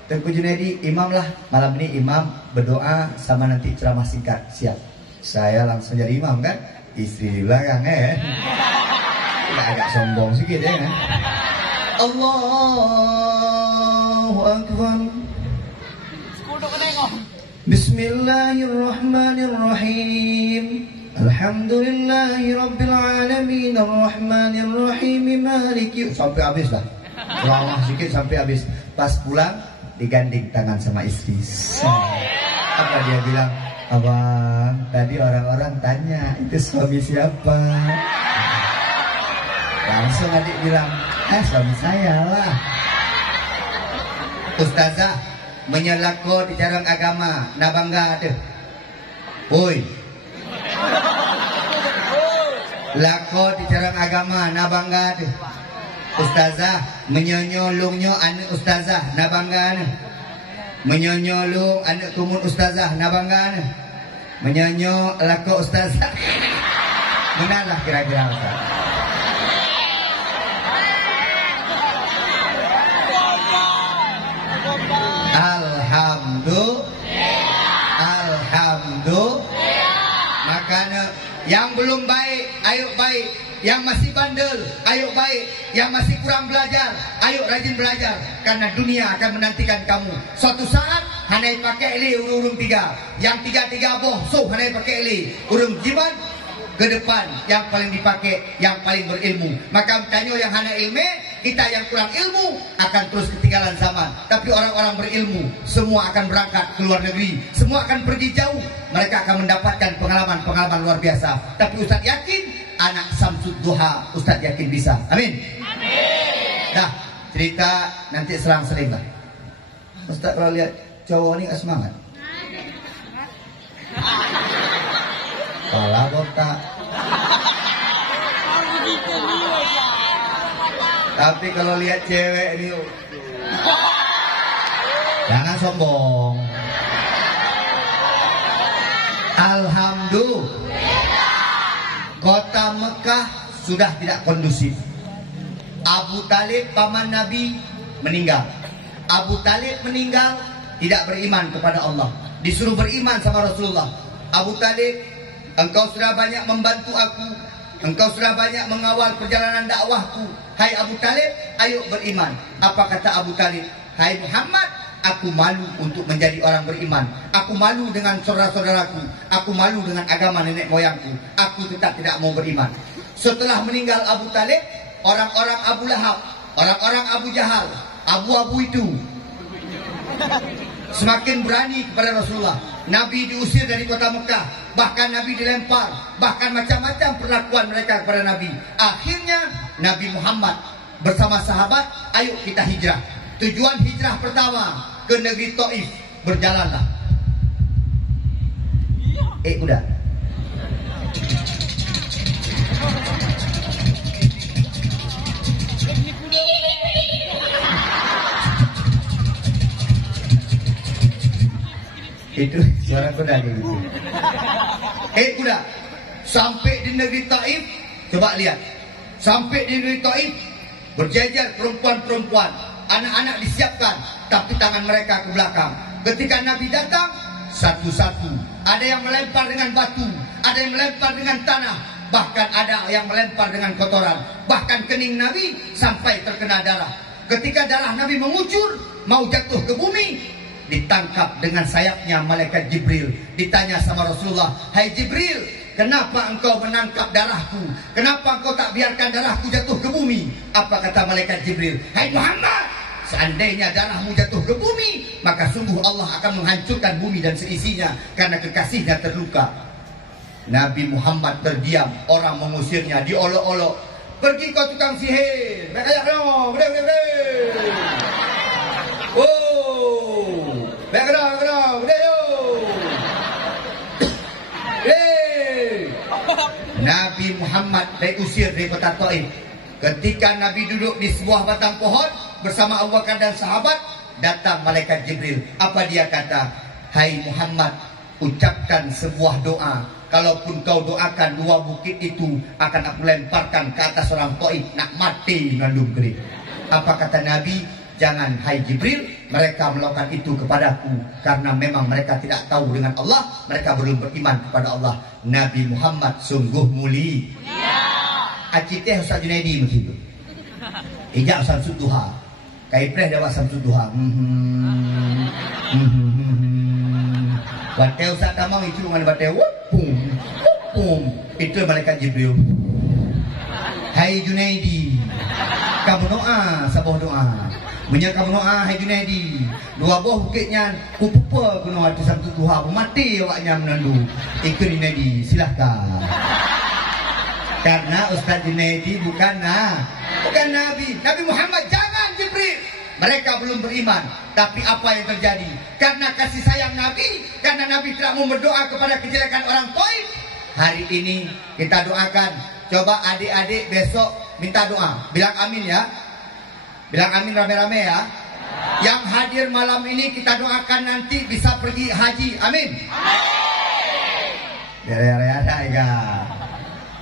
Tengku Junaidi, imam lah. Malam ini imam berdoa sama nanti ceramah singkat. Siap. Saya langsung jadi imam kan? Istri di belakang agak sombong sedikit ya kan? Allahu Akbar. Bismillahirrahmanirrahim. Alhamdulillahi Rabbil Alamin. Ar-Rahmanirrahim. Maliki. Sampai habis lah. Lama sedikit sampai habis. Pas pulang diganding tangan sama istri. Apa dia bilang? Abang, tadi orang-orang tanya itu suami siapa? Langsung adik bilang, suami saya lah. Ustazah menyelako di jarang agama, na bangga tuh. Woi. Lako di jarang agama, na bangga tuh. Ustazah menyonyolungnya anak ustazah, na bangga tuh. Menyonyolung anak kumun ustazah, na bangga tuh. Menyonyo lako ustazah. Benar lah kira-kira Ustaz. Alhamdulillah. Makanya yang belum baik, ayo baik. Yang masih bandel, ayo baik. Yang masih kurang belajar, ayo rajin belajar. Karena dunia akan menantikan kamu. Suatu saat hanai pakai li urung tiga. Yang tiga boh so hanai pakai li urung jiban ke depan yang paling dipakai yang paling berilmu. Maka tanya yang hana ilmu, kita yang kurang ilmu akan terus ketinggalan zaman. Tapi orang-orang berilmu semua akan berangkat ke luar negeri, semua akan pergi jauh. Mereka akan mendapatkan pengalaman-pengalaman luar biasa. Tapi Ustaz yakin anak Samsud Duha, Ustaz yakin bisa. Amin. Amin. Dah, cerita nanti selang-seling lah. Ustaz kalau lihat cowok ini gak semangat. Kepala botak. Tapi kalau lihat cewek ini jangan sombong. Alhamdulillah, kota Mekah sudah tidak kondusif. Abu Talib paman Nabi meninggal. Abu Talib meninggal tidak beriman kepada Allah, disuruh beriman sama Rasulullah. Abu Talib, engkau sudah banyak membantu aku, engkau sudah banyak mengawal perjalanan dakwahku. Hai Abu Talib, ayo beriman. Apa kata Abu Talib? Hai Muhammad, aku malu untuk menjadi orang beriman. Aku malu dengan saudara-saudaraku. Aku malu dengan agama nenek moyangku. Aku tetap tidak mau beriman. Setelah meninggal Abu Talib, orang-orang Abu Lahab, orang-orang Abu Jahal, abu-abu itu semakin berani kepada Rasulullah. Nabi diusir dari kota Mekah, bahkan Nabi dilempar, bahkan macam-macam perlakuan mereka kepada Nabi. Akhirnya Nabi Muhammad bersama sahabat, ayo kita hijrah. Tujuan hijrah pertama ke negeri Taif. Berjalanlah. Udah. Itu suara kuda gitu. Kuda. Sampai di negeri Taif, coba lihat. Sampai di negeri Taif, berjejer perempuan-perempuan, anak-anak disiapkan, tapi tangan mereka ke belakang. Ketika Nabi datang, satu-satu. Ada yang melempar dengan batu, ada yang melempar dengan tanah, bahkan ada yang melempar dengan kotoran. Bahkan kening Nabi sampai terkena darah. Ketika darah Nabi mengucur, mau jatuh ke bumi, ditangkap dengan sayapnya malaikat Jibril. Ditanya sama Rasulullah, hai Jibril, kenapa engkau menangkap darahku? Kenapa engkau tak biarkan darahku jatuh ke bumi? Apa kata malaikat Jibril? Hai Muhammad, seandainya darahmu jatuh ke bumi, maka sungguh Allah akan menghancurkan bumi dan seisinya, karena kekasihnya terluka. Nabi Muhammad terdiam, orang mengusirnya, diolok-olok. Pergi kau tukang sihir, kayak dong, Nabi Muhammad diusir dari kota Taif. Ketika Nabi duduk di sebuah batang pohon bersama Abu Bakar dan sahabat, datang malaikat Jibril. Apa dia kata? Hai Muhammad, ucapkan sebuah doa. Kalaupun kau doakan, dua bukit itu akan aku lemparkan ke atas orang Taif, nak mati mengandung kering. Apa kata Nabi? Jangan hai Jibril, mereka melakukan itu kepadaku karena memang mereka tidak tahu dengan Allah, mereka belum beriman kepada Allah. Nabi Muhammad sungguh mulia. Aciteh Ustaz Junaidi begitu. Ijak Samsud Duha. Kaipreh dapat Samsud Duha. Bate Ustaz Tamang itu mana bate pum. Itu malaikat Jibril. Hai Junaidi, kamu doa, sabuh doa. Menyakap doa hai Junaidi. Dua buah bukitnya kupupa kuno hati Samsud Duha, mati awaknya menandu. Ikut Junaidi, silahkan. Karena Ustaz Junaidi bukan Nabi. Nabi Muhammad, jangan Jibril. Mereka belum beriman. Tapi apa yang terjadi? Karena kasih sayang Nabi, karena Nabi tidak mau berdoa kepada kejelekan orang Taif. Hari ini kita doakan. Coba adik-adik besok minta doa. Bilang amin ya. Bilang amin rame-rame ya. Yang hadir malam ini kita doakan nanti bisa pergi haji. Amin. Ada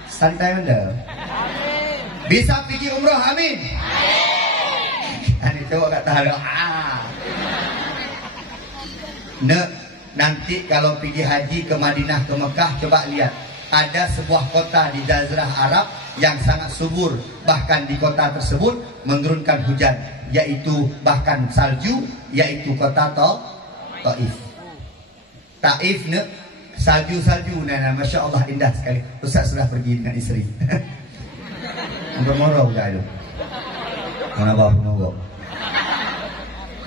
santai anda. Bisa pergi umroh. Amin. Ini coba kata doa. Nanti kalau pergi haji ke Madinah, ke Mekah, coba lihat. Ada sebuah kota di Jazirah Arab yang sangat subur. Bahkan di kota tersebut menurunkan hujan, yaitu bahkan salju, yaitu kota Taif. Taif ne salju-salju nana, Masya Allah indah sekali. Ustaz sudah pergi dengan isteri. Bermorau dah itu. Kenapa bermorau?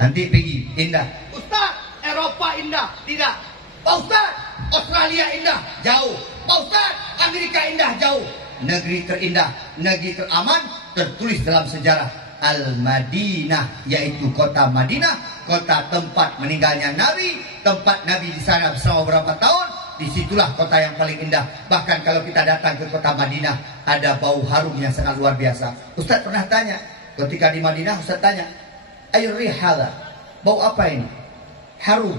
Nanti pergi, indah. Ustaz, Eropa indah, tidak. Pak Ustaz, Australia indah, jauh. Pak Ustaz, Amerika indah, jauh. Negeri terindah, negeri teraman, tertulis dalam sejarah Al-Madinah, yaitu kota Madinah, kota tempat meninggalnya Nabi, tempat Nabi di sana bersama beberapa tahun. Disitulah kota yang paling indah. Bahkan kalau kita datang ke kota Madinah, ada bau harum yang sangat luar biasa. Ustaz pernah tanya, ketika di Madinah, Ustaz tanya, ayo rihala, bau apa ini? Harum,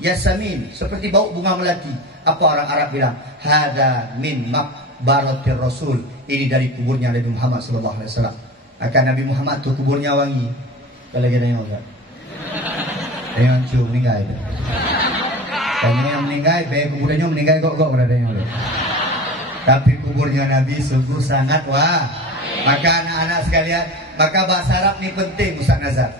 yasamin, seperti bau bunga melati. Apa orang Arab bilang? Hada min maqbaratir Rasul. Ini dari kuburnya Nabi Muhammad SAW. Akan Nabi Muhammad tu kuburnya wangi. Kalau kita tengok tak? Yang cu meninggal itu. Kalau yang meninggal, baik kuburnya meninggal kok berada yang lain. Tapi kuburnya Nabi sungguh sangat wah. Maka anak-anak sekalian, maka bahasa Arab ni penting Ustaz Nazar.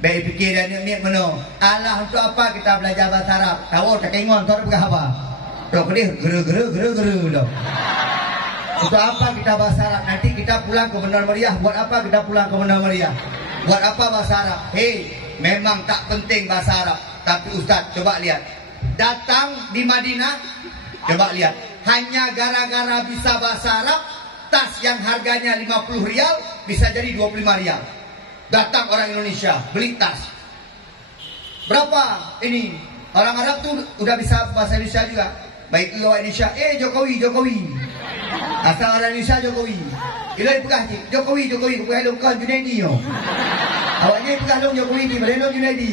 Baik fikir dan ni meno. Allah untuk apa kita belajar bahasa Arab? Tahu tak kengon tu ada apa? Tok dia geru dah. Untuk apa kita bahasa Arab? Nanti kita pulang ke Benar Meriah. Buat apa kita pulang ke Benar Meriah? Buat apa bahasa Arab? Hei, memang tak penting bahasa Arab. Tapi Ustaz, coba lihat. Datang di Madinah, coba lihat. Hanya gara-gara bisa bahasa Arab, tas yang harganya 50 rial bisa jadi 25 rial. Datang orang Indonesia, beli tas. Berapa ini? Orang Arab tuh udah bisa bahasa Indonesia juga. Baik orang Indonesia, Jokowi. Asal orang Indonesia Jokowi. Ilai pegah ni, Jokowi, pegah dongkan Junaidi yo. Awaknya pegah dong Jokowi ni, balai Junaidi.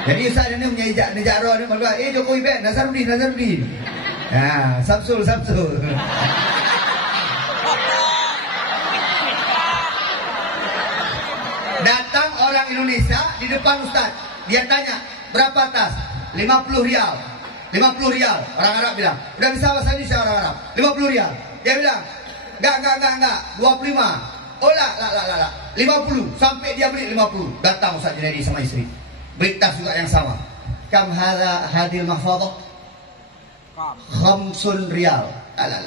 Jadi Ustaz ni punya nejak roh ni malu, Jokowi bet, Nazaruddin. Ha, Samsul. Datang orang Indonesia di depan Ustaz. Dia tanya, berapa tas? 50 rial. 50 rial. Orang Arab bilang, udah bisa bahasa Indonesia orang Arab. 50 rial. Dia bilang, enggak. 25. Oh lah. 50. Sampai dia beli 50. Datang Ustaz Junaidi sama isteri. Beli tas juga yang sama. Kam hadil mahfadah? 5 rial. La.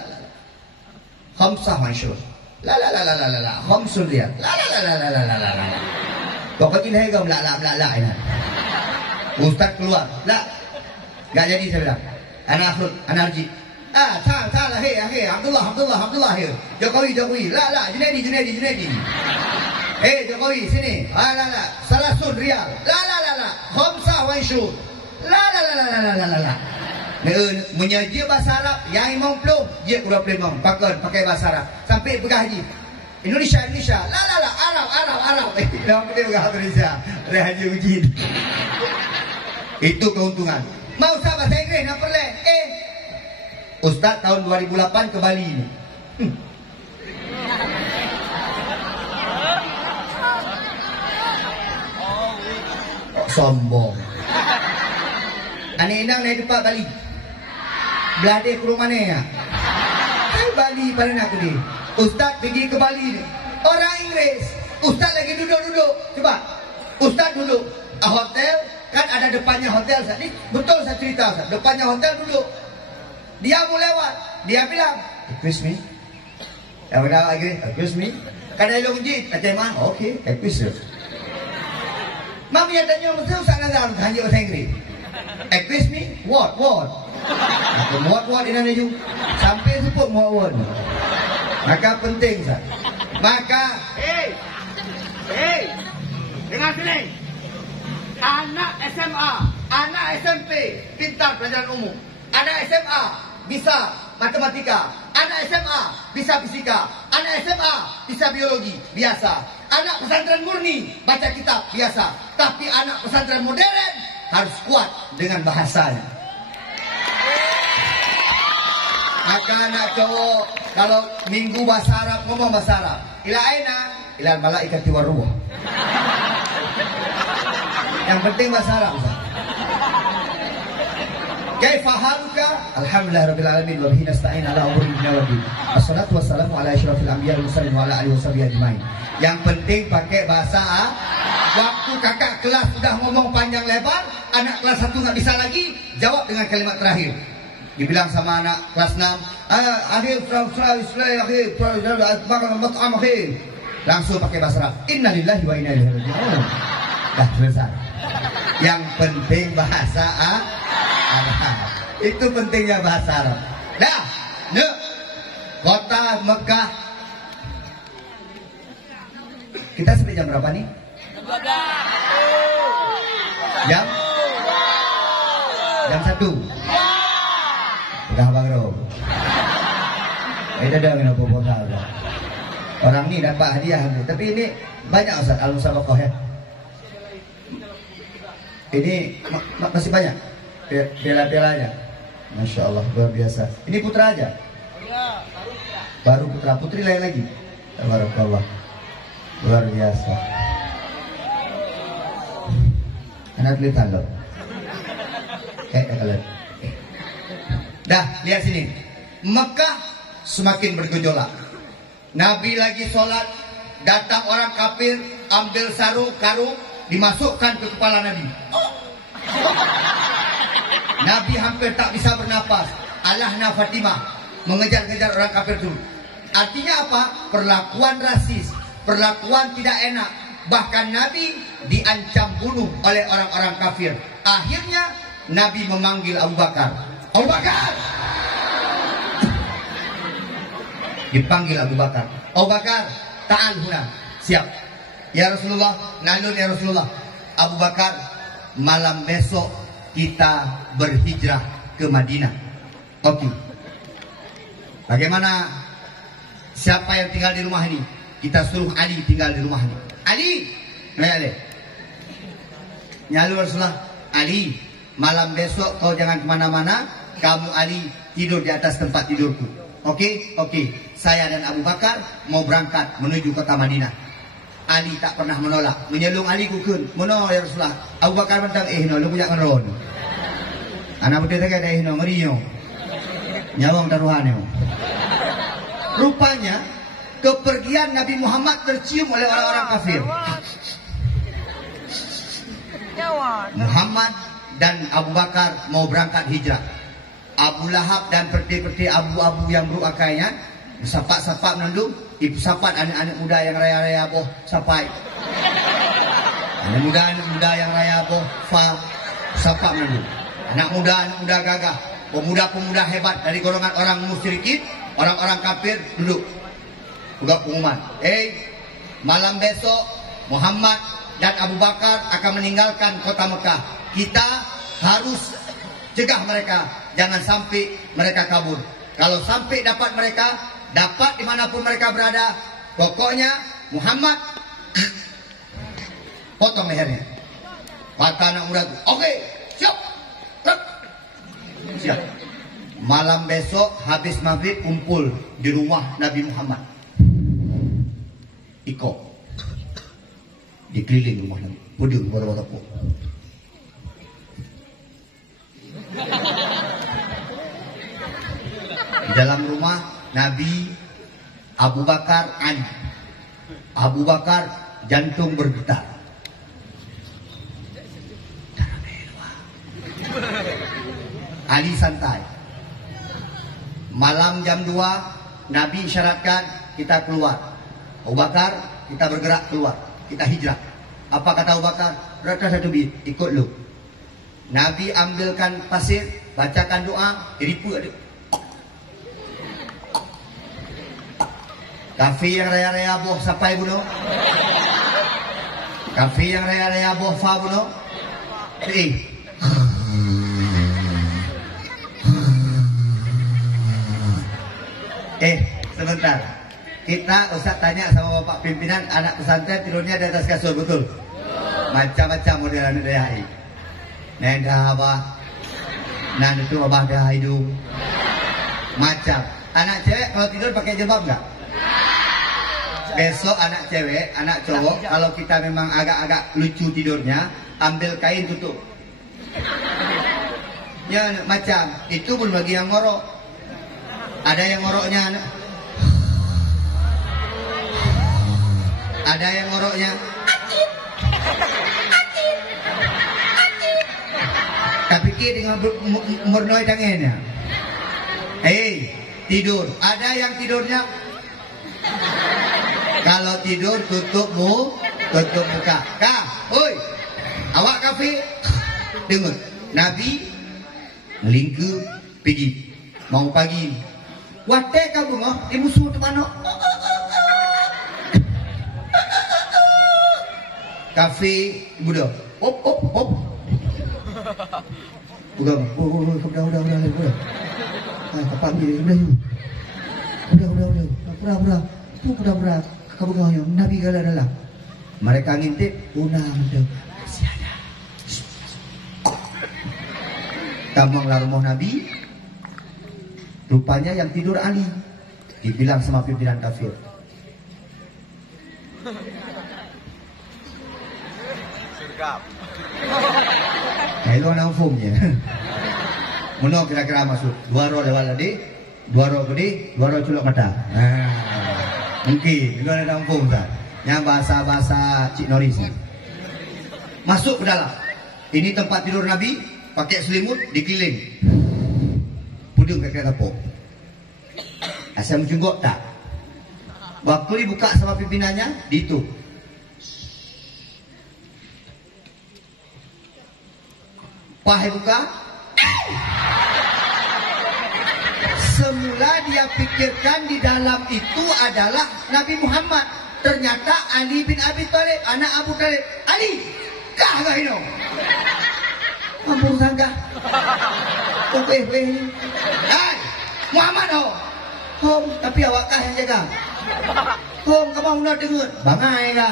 Khamsah mansyur. La. 5 rial. La. Pokoknya ini kau la. Ustaz keluar. La. Enggak jadi saya bilang. Anak Arji. Salah. Hei, Abdullah. Jokowi. La. Junaidi. Hei, Jokowi, sini. La. 30 rial. La. Khamsah mansyur. La. Menyaji bahasa Arab yang imam belum dia kurang belum pakai bahasa Arab sampai pegah haji Indonesia la Arab nama dia pegah Indonesia ada haji uji itu keuntungan. Mau usah bahasa Inggris nak perle Ustaz tahun 2008 ke Bali ni sombong aneh inang naik depan Bali Belade ke rumah ni ya. Bali pada nak pergi. Ustaz pergi ke Bali ni. Orang Inggeris. Ustaz lagi duduk. Coba. Ustaz duduk. Hotel. Kan ada depannya hotel. Ni betul saya cerita. Depannya hotel duduk. Dia mau lewat. Dia bilang. Excuse me. Yang bilang lagi. Excuse me. Kan ada yang uji. Macam mana? Okay. Excuse me. Mami yang tanya. Betul Ustaz Nazar. Hanya bahasa Inggeris. Excuse me. What? Muat ini juga sampai sebut muat. Maka penting sah. Maka hey, dengar sini. Anak SMA, anak SMP pintar pelajaran umum. Anak SMA bisa matematika. Anak SMA bisa fisika. Anak SMA bisa biologi biasa. Anak pesantren murni baca kitab biasa. Tapi anak pesantren modern harus kuat dengan bahasanya. Maka anak cowok kalau minggu bahasa Arab ngomong bahasa Arab. Ila aina? Ila malaikati waruh. Yang penting bahasa Arab. Kaifa haluka? Alhamdulillah rabbil alamin wa bihi nasta'in ala umuri dunya wa din. Wassalatu wassalamu ala asyrafil anbiya'i wal mursalin wa ala alihi washabihi ajmain. Yang penting pakai bahasa Arab. Waktu kakak kelas sudah ngomong panjang lebar, anak kelas 1 nggak bisa lagi, jawab dengan kalimat terakhir. Dibilang sama anak kelas 6, langsung pakai bahasa Arab. Innalillahi wa inna ilaihi raji'un. Dah selesai. Yang penting bahasa Arab. Itu pentingnya bahasa Arab. Dah, kota Mekah. Kita sampai jam berapa nih? Jam 1. Udah Bang Rom. Itu dah minum proposal. Orang ini dapat hadiah, tapi ini banyak Ustaz al-musabaqah ya. Ini masih banyak piala-pialanya. Masya Allah, luar biasa. Ini putra aja? Baru putra, putri lain lagi. Tabarakallah. Luar biasa. Anak kelihatan loh. Kalian. Dah, lihat sini. Mekah semakin bergejolak. Nabi lagi sholat, datang orang kafir, ambil karung, dimasukkan ke kepala Nabi. Nabi hampir tak bisa bernapas. Alahna Fatimah mengejar-ngejar orang kafir itu. Artinya apa? Perlakuan rasis, perlakuan tidak enak. Bahkan Nabi diancam bunuh oleh orang-orang kafir. Akhirnya Nabi memanggil Abu Bakar. Abu Bakar! Dipanggil Abu Bakar. Abu Bakar, ta'al huna. Siap. Ya Rasulullah, nalun ya Rasulullah. Abu Bakar, malam besok kita berhijrah ke Madinah. Oke. Bagaimana? Siapa yang tinggal di rumah ini? Kita suruh Ali tinggal di rumah ini. Ali! Ali. Nyalu Rasulullah. Ali, malam besok kau jangan kemana-mana. Kamu Ali tidur di atas tempat tidurku. Oke? Oke. Saya dan Abu Bakar mau berangkat menuju kota Madinah. Ali tak pernah menolak. Menyelung Ali kukun. Mono ya Rasulullah. Abu Bakar mentang no lu punya ngeron. Anak betul tak ada no ngeriyo. Nyawang taruhannya. Rupanya kepergian Nabi Muhammad tercium oleh orang-orang kafir. Muhammad dan Abu Bakar mau berangkat hijrah. Abu Lahab dan perti-perti abu-abu yang berukainya sapak-sapak menunduk, sapat anak-anak muda yang raya-raya boh sapai. Anak muda yang raya boh fa sapak menunduk. Anak muda gagah, pemuda-pemuda hebat dari golongan orang musyrikin, orang-orang kafir duduk. Juga pengumuman. Malam besok Muhammad dan Abu Bakar akan meninggalkan kota Mekah. Kita harus cegah mereka, jangan sampai mereka kabur. Kalau sampai dapat mereka, dapat dimanapun mereka berada, pokoknya Muhammad potong lehernya. Kata anak muda itu, oke, siap. Siap. Malam besok habis maghrib kumpul di rumah Nabi Muhammad. Iko dikeliling rumah Nabi. Puding botol-botol. Di dalam rumah Nabi, Abu Bakar, Ali. Abu Bakar jantung bergetar. Ali santai. Malam jam 2 Nabi isyaratkan kita keluar. Abu Bakar, kita bergerak keluar, kita hijrah. Apa kata Abu Bakar? Rata satu bit, ikut lu. Nabi ambilkan pasir, bacakan doa, diripu ada. Kafi yang raya-raya boh sampai bunuh. Kafi yang raya-raya boh fa bunuh. Sebentar. Kita Ustaz tanya sama Bapak pimpinan, anak pesantren tidurnya di atas kasur, betul? Macam-macam model anak dayai. Nenda abah, nanda tu abah dah hidung. Macam. Anak cewek kalau tidur pakai jilbab enggak? Besok anak cewek, anak cowok, kalau kita memang agak-agak lucu tidurnya, ambil kain tutup. Ya macam, itu belum lagi yang ngorok. Ada yang ngoroknya, ada yang ngoroknya. Tak fikir dengan mernoi tangannya. Tidur. Ada yang tidurnya? Kalau tidur tutup muka. Oi, awak kafe dengar. Nabi lingku pergi mau pagi. Wate kamu ngoh di musuh tu mana? Kafe budak. Op. Bukan. Udah. Kapan dia udah. Pura-pura. Kamu yang Nabi kala dalam. Mereka ngintip, una mendem. Masih ada. Tamanglah rumah Nabi. Rupanya yang tidur Ali. Dibilang sama pimpinan kafir. Surga. Nah itu anak umumnya. Mana kira-kira masuk? 2 roh lewat tadi, 2 roh gede, 2 roh culuk mata. Mungkin itu ada umpum tak? Yang bahasa-bahasa Cik Noris. Masuk ke dalam. Ini tempat tidur Nabi, pakai selimut, dikeliling. Pudung kaki kapok. Asal menjunggok tak? Waktu dibuka sama pimpinannya, ditutup. Pahe buka. Semula dia pikirkan di dalam itu adalah Nabi Muhammad. Ternyata Ali bin Abi Thalib, anak Abu Thalib. Ali, kah gak ini? Ampun sanggah. Weh. Muhammad Hom, tapi awak kah yang jaga? Hom, kamu nak dengar? Bangai kah?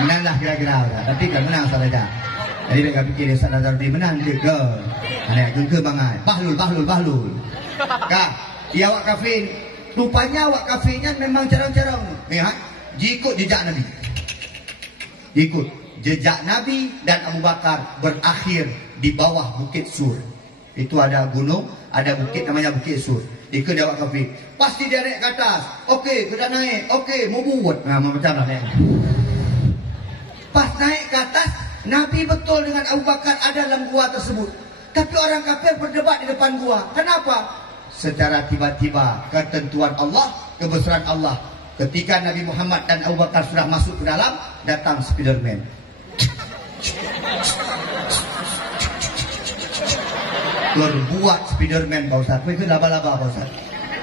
Menanglah kira-kira. Tapi kan menang salah dah. Jadi mereka fikir dia sadar dia menang juga. Anak ke bangai. Bahlul. Kah? Dia awak kafir. Rupanya awak kafirnya memang jarang-jarang. Lihat, ikut jejak Nabi. Ikut jejak Nabi dan Abu Bakar berakhir di bawah Bukit Sur. Itu ada gunung, ada bukit namanya Bukit Sur. Ikut dia awak kafir. Pasti dia naik ke atas. Okey, kena naik. Okey, mau buat. Nah, macam mana? Pas naik ke atas, Nabi betul dengan Abu Bakar ada dalam gua tersebut. Tapi orang kafir berdebat di depan gua. Kenapa? Secara tiba-tiba ketentuan Allah, kebesaran Allah. Ketika Nabi Muhammad dan Abu Bakar sudah masuk ke dalam, datang Spiderman. Terbuat Spiderman Pak Ustaz. Itu laba-laba Pak Ustaz.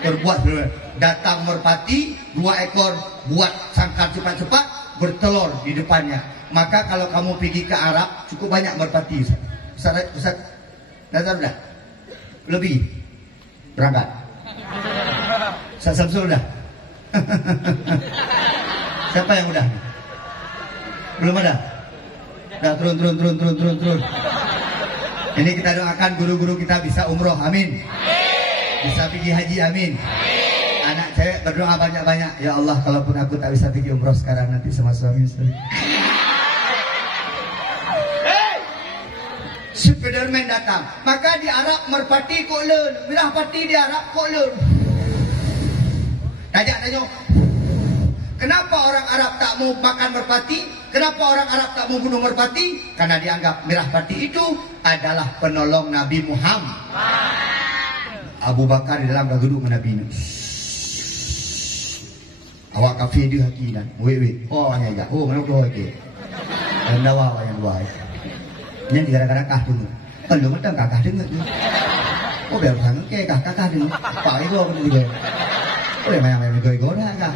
Terbuat Spiderman. Datang merpati, 2 ekor, buat sangkar cepat-cepat, bertelur di depannya. Maka kalau kamu pergi ke Arab, cukup banyak merpati Ustaz. Nazar dah? Lebih? Berangkat? Ustaz Samsul dah? Siapa yang udah? Belum ada? Dah turun. Ini kita doakan guru-guru kita bisa umroh, amin. Bisa pergi haji, amin. Anak cewek berdoa banyak-banyak. Ya Allah, kalaupun aku tak bisa pergi umroh sekarang, nanti sama suami istri. Spiderman datang. Maka di Arab merpati kok leun, mirah pati di Arab kok leun. Tanya. Kenapa orang Arab tak mau makan merpati? Kenapa orang Arab tak mau bunuh merpati? Karena dianggap mirah pati itu adalah penolong Nabi Muhammad. Abu Bakar di dalam duduk dengan Nabi ini. Awak kafir dia hakinan. Weh. Oh hanya ya. Oh mana kau lagi? Dan dawa yang dua. Yang kadang-kadang kah dulu. Kalau macam kakak dengar tu. Oh biar thằng ke kakak dengar. Pak itu apa dia? Oh yang goi dah kah?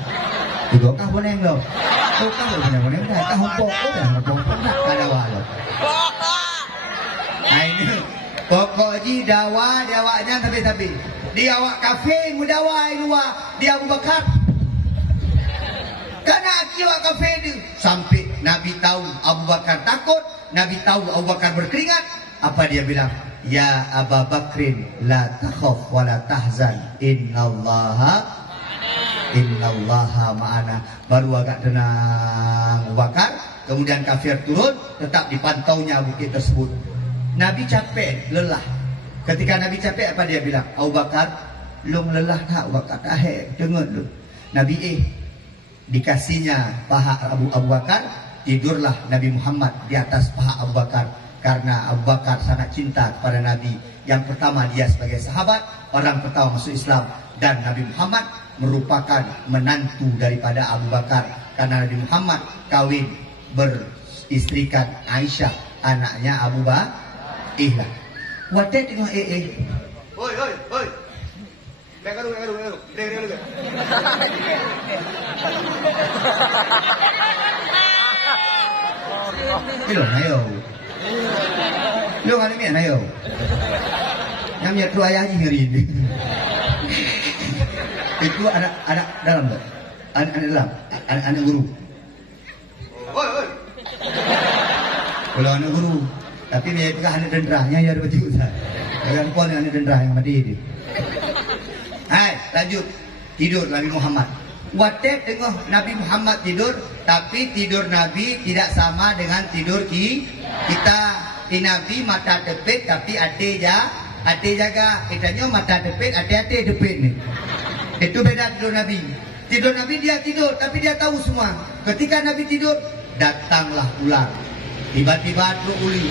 Juga kah boleh lo? Oh kah boleh dah. Kah humpok? Oh yang humpok tak ada walau. Nah ini pokoknya dawanya tapi dia awak kafe mudawa luar dia Abu Bakar. Karena akibat kafe itu sampai Nabi tahu Abu Bakar takut, Nabi tahu Abu Bakar berkeringat, apa dia bilang? Ya Abu Bakrin la takhaf wa la tahzan innallaha ma'ana. Baru agak tenang Abu Bakar, kemudian kafir turun, tetap dipantaunya bukit tersebut. Nabi capek, lelah. Ketika Nabi capek apa dia bilang? Abu Bakar, lu lelah tak? Abu Bakar tak dengar lu. Nabi dikasihnya paha Abu Bakar tidurlah Nabi Muhammad di atas paha Abu Bakar, karena Abu Bakar sangat cinta kepada Nabi. Yang pertama, dia sebagai sahabat, orang pertama masuk Islam, dan Nabi Muhammad merupakan menantu daripada Abu Bakar, karena Nabi Muhammad kawin beristrikan Aisyah, anaknya Abu Bakar. Ihlah. Wadah tengok Oi. Garu. Hello, ayo. Lu nggak ada ayo. Namanya tu ayah hari ini. Itu ada dalam tak? Ada dalam. Anak guru. Oi. Kalau anak guru, tapi dia pegang anak denderahnya ya ada baju sah. Pegang pun anak denderah yang mati itu. Hai, lanjut. Tidur Nabi Muhammad. Wadah tengok Nabi Muhammad tidur, tapi tidur Nabi tidak sama dengan tidur kita. Nabi mata depit tapi ate jaga. Kitanya mata depit, ate depit ni. Itu beda tidur Nabi. Tidur Nabi dia tidur, tapi dia tahu semua. Ketika Nabi tidur, datanglah ular. Tiba-tiba teruk uli.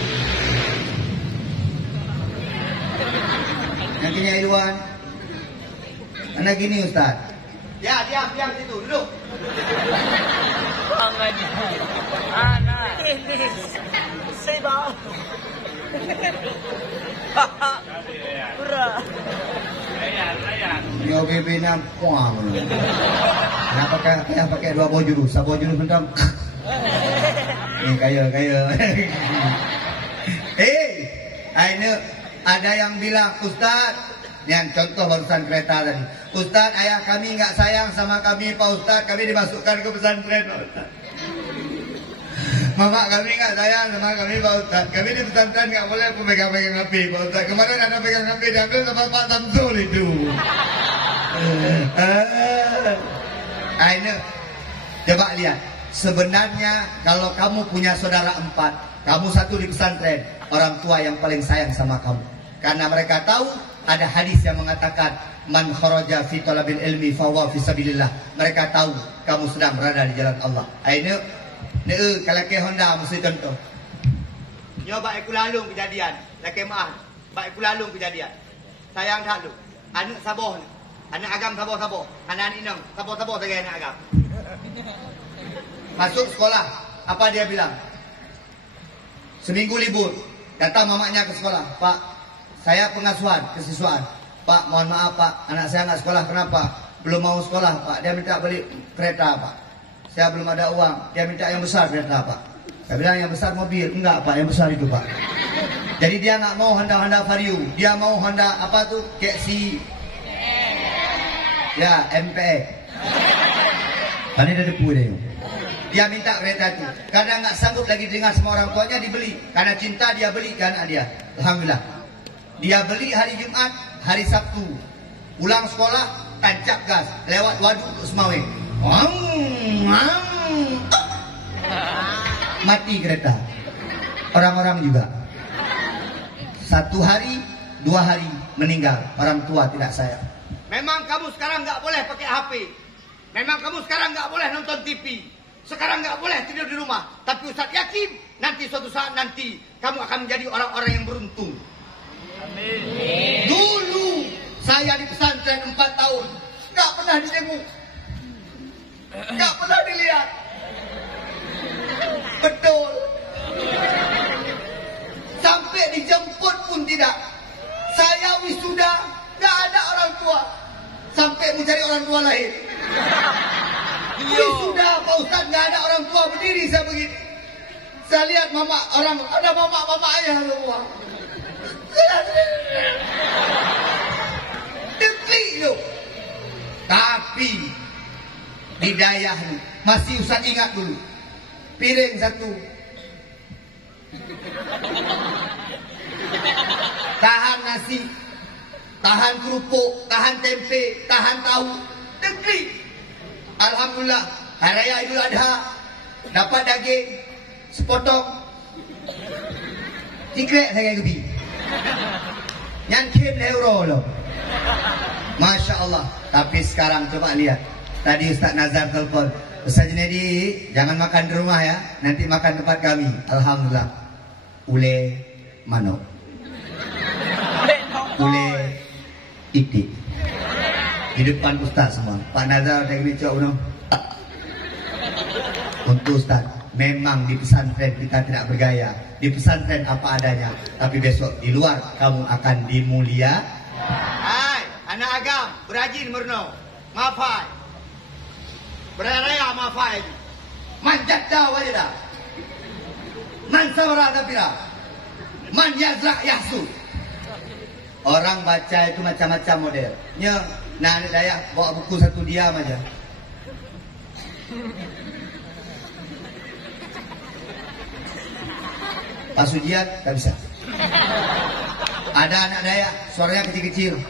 Yang kini Iwan. Anak gini Ustaz. Ya, diam situ, duduk. Anak. Sebab. Pura. Yo bebe nampuang. Nak pakai dua baju, satu baju bentam. Kaya. Ini ada yang bilang, Ustaz, yang contoh barusan kereta tadi. Ustaz, ayah kami enggak sayang sama kami, Pak Ustaz. Kami dimasukkan ke pesantren, Pak Ustaz. Mama kami enggak sayang sama kami, Pak Ustaz. Kami di pesantren enggak boleh pegang-pegang api, Pak Ustaz. Kemarin ada pegang api diambil sama Pak Samsul itu. Ini coba lihat. Sebenarnya kalau kamu punya saudara 4, kamu satu di pesantren, orang tua yang paling sayang sama kamu. Karena mereka tahu ada hadis yang mengatakan man kharaja fi talabil ilmi fa huwa fi sabilillah. Mereka tahu kamu sedang berada di jalan Allah. Ini kalau ke Honda mesti contoh. Nyoba aku lalung kejadian. Laki maaf. Bak aku lalung kejadian. Sayang tak lu. Anak saboh ni. Anak agam saboh. Anak inang saboh sebagai anak agam. Masuk sekolah, apa dia bilang? Seminggu libur, datang mamanya ke sekolah. Pak, saya pengasuhan, kesiswaan. Pak, mohon maaf Pak, anak saya nggak sekolah. Kenapa? Belum mau sekolah Pak. Dia minta beli kereta Pak. Saya belum ada uang. Dia minta yang besar kereta Pak. Saya bilang yang besar mobil. Enggak Pak, yang besar itu Pak. Jadi dia nggak mau Honda Vario. Dia mau Honda apa tuh? KC. Ya, MPX. Tadi ada depu dia. Dia minta kereta itu. Kadang nggak sanggup lagi dengar semua orang tuanya, dibeli. Karena cinta dia beli ke anak dia. Alhamdulillah. Dia beli hari Jumat, hari Sabtu. Pulang sekolah, tancap gas. Lewat waduk Semawe. Mati kereta. Orang-orang juga. 1 hari, 2 hari meninggal. Orang tua tidak sayang. Memang kamu sekarang nggak boleh pakai HP. Memang kamu sekarang nggak boleh nonton TV. Sekarang nggak boleh tidur di rumah. Tapi Ustaz yakin nanti suatu saat nanti kamu akan menjadi orang-orang yang beruntung. Amin. Dulu saya di pesantren 4 tahun nggak pernah dijenguk, nggak pernah dilihat. Betul. Sampai dijemput pun tidak. Saya wisuda nggak ada orang tua. Sampai mencari orang tua lahir. Sudah Pak Ustaz nggak ada orang tua berdiri saya begini. Saya lihat mama orang ada mama ayah semua. Deklik tu. Tapi di dayah ni masih Ustaz ingat dulu. Piring 1. Tahan nasi, tahan kerupuk, tahan tempe, tahan tahu. Deklik. Alhamdulillah, hari raya Idul Adha dapat daging sepotong. Tikrek saya kebi. Yang kim euro loh. Masya Allah. Tapi sekarang coba lihat. Tadi Ustaz Nazar telepon. Ustaz Junaidi, jangan makan di rumah ya. Nanti makan tempat kami. Alhamdulillah. Ule manok. Ule itik. Di depan Ustaz semua. Pak Nazar teknik cok no. Untuk Ustaz, memang di pesantren kita tidak bergaya. Di pesantren apa adanya. Tapi besok di luar kamu akan dimulia. Hai, anak agam, berajin murno. Mafai. Beraya mafai. Manjat dah wajah. Man sabra tapira. Man yazra yahsu. Orang baca itu macam-macam model. Nah, anak daya bawa buku satu diam aja. Pas ujian tak bisa. Ada anak daya suaranya kecil-kecil.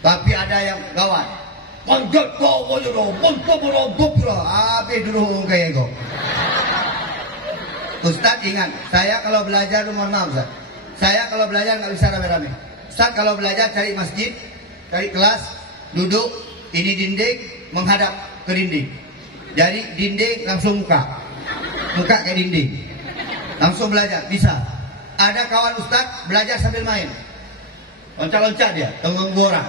Tapi ada yang gawat. Panjat kau wajah, panjat berobok habis dulu kayak kau. Ustaz ingat, saya kalau belajar, mohon maaf Ustaz, saya kalau belajar nggak bisa rame-rame. Ustaz kalau belajar cari masjid, cari kelas, duduk, ini dinding, menghadap ke dinding. Jadi dinding langsung muka kayak dinding, langsung belajar, bisa. Ada kawan Ustaz belajar sambil main, loncat-loncat dia, tenggung orang,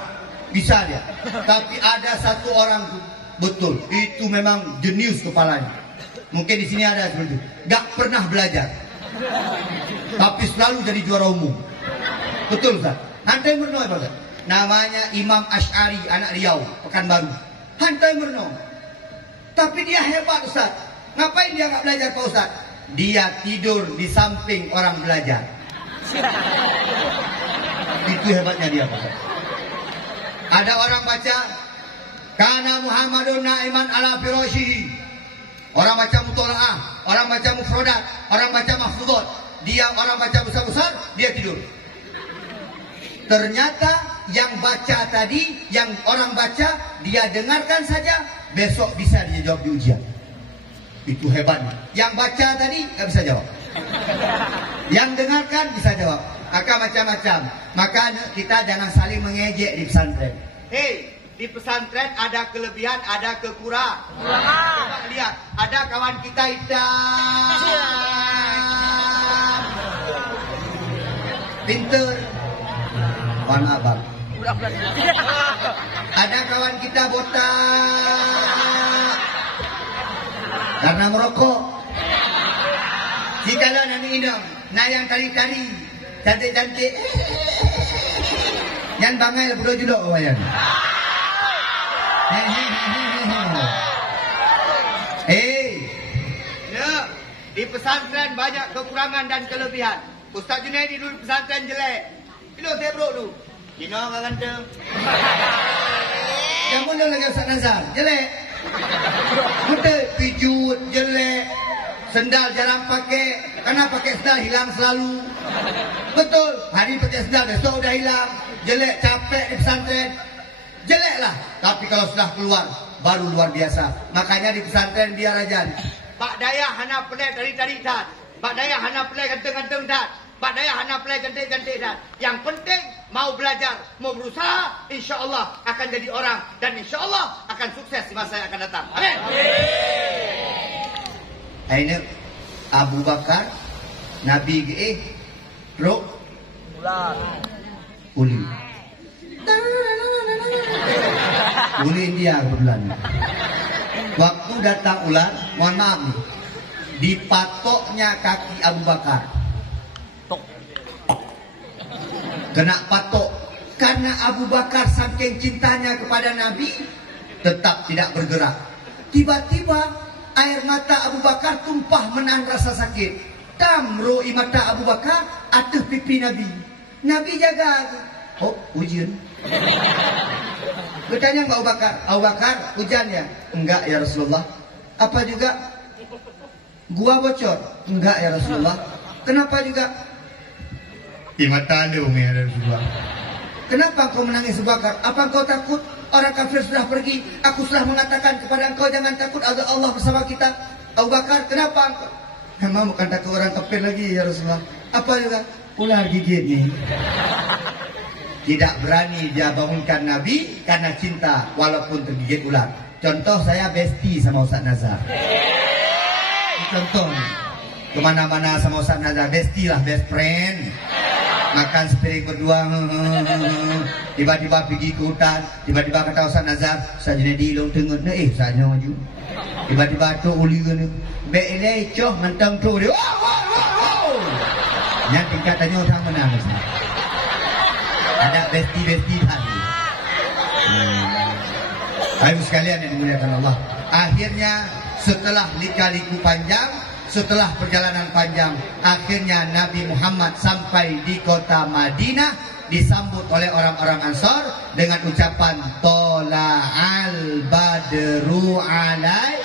bisa dia. Tapi ada satu orang betul, itu memang jenius kepalanya. Mungkin di sini ada seperti itu. Gak pernah belajar, tapi selalu jadi juara umum. Betul Ustaz. Hantai Murno apa Ustaz? Namanya Imam Asy'ari, anak Riau, Pekanbaru. Hantai Murno. Tapi dia hebat Ustaz. Ngapain dia gak belajar Pak Ustaz? Dia tidur di samping orang belajar. Itu hebatnya dia Pak Ustaz. Ada orang baca Kana Muhammadun na'iman ala firashihi. Orang baca mutola'ah, orang baca mufrodat, orang baca mahfudot. Dia orang baca besar-besar, dia tidur. Ternyata yang baca tadi, yang orang baca, dia dengarkan saja, besok bisa dia jawab di ujian. Itu hebatnya. Yang baca tadi nggak bisa jawab. Yang dengarkan bisa jawab. Maka macam-macam. Maka kita jangan saling mengejek di pesantren. Hei, di pesantren ada kelebihan, ada kekurangan. Coba lihat, ada kawan kita hitam, pinter, warna abang. Ada kawan kita botak karena merokok. Jikalau nanti idam, nah yang tari-tari, cantik-cantik, yang bangai lah bodoh judok wayan. Ya, di pesantren banyak kekurangan dan kelebihan. Ustaz Junaidi dulu pesantren jelek. Itu saya bro dulu. Dino enggak ganteng. Yang mana lagi Ustaz Nazar? Jelek. Betul, pijut jelek. Sendal jarang pakai. Karena pakai sendal hilang selalu. Betul, hari pakai sendal besok udah hilang. Jelek, capek di pesantren. Jelek lah. Tapi kalau sudah keluar baru luar biasa. Makanya di pesantren biar aja. Pak Daya hana pelai tari-tari tat. Pak Daya hana pelai ganteng-ganteng tat. Pak Daya hana pelai cantik-cantik tat. Yang penting mau belajar, mau berusaha, insya Allah akan jadi orang dan insya Allah akan sukses di masa yang akan datang. Amin. Ini Abu Bakar, Nabi Bro, Uli. Uli India kebetulan. Waktu datang ular, mohon maaf nih, dipatoknya kaki Abu Bakar. Kena patok. Karena Abu Bakar saking cintanya kepada Nabi, tetap tidak bergerak. Tiba-tiba air mata Abu Bakar tumpah menahan rasa sakit. Tamro mata Abu Bakar atuh pipi Nabi. Nabi jaga. Oh, ujian. Bertanya Abu Bakar, Abu Bakar, hujan ya? Enggak ya Rasulullah. Apa juga? Gua bocor? Enggak ya Rasulullah. Kenapa juga? Mata lu ya Rasulullah. Kenapa kau menangis Abu Bakar? Apa kau takut? Orang kafir sudah pergi. Aku sudah mengatakan kepada engkau jangan takut, ada Allah bersama kita. Abu Bakar, kenapa engkau? Memang bukan takut orang kafir lagi ya Rasulullah. Apa juga? Ular gigit nih. Tidak berani dia bangunkan Nabi karena cinta walaupun tergigit ular. Contoh saya bestie sama Ustaz Nazar. Contoh kemana-mana sama Ustaz Nazar, bestie lah, best friend. Makan sepiring berdua, tiba-tiba pergi ke hutan, tiba-tiba kata Ustaz Nazar, Ustaz Junedi long tengok ni, Ustaz maju. Tiba-tiba tu uli kena, bek ini coh mentang tu dia, wow. Yang tingkat tanya orang menang Ustaz. Ada bestie tadi. Ayo sekalian yang dimuliakan Allah. Akhirnya setelah lika-liku panjang, setelah perjalanan panjang, akhirnya Nabi Muhammad sampai di kota Madinah, disambut oleh orang-orang Ansar dengan ucapan Tola'al Badru alai.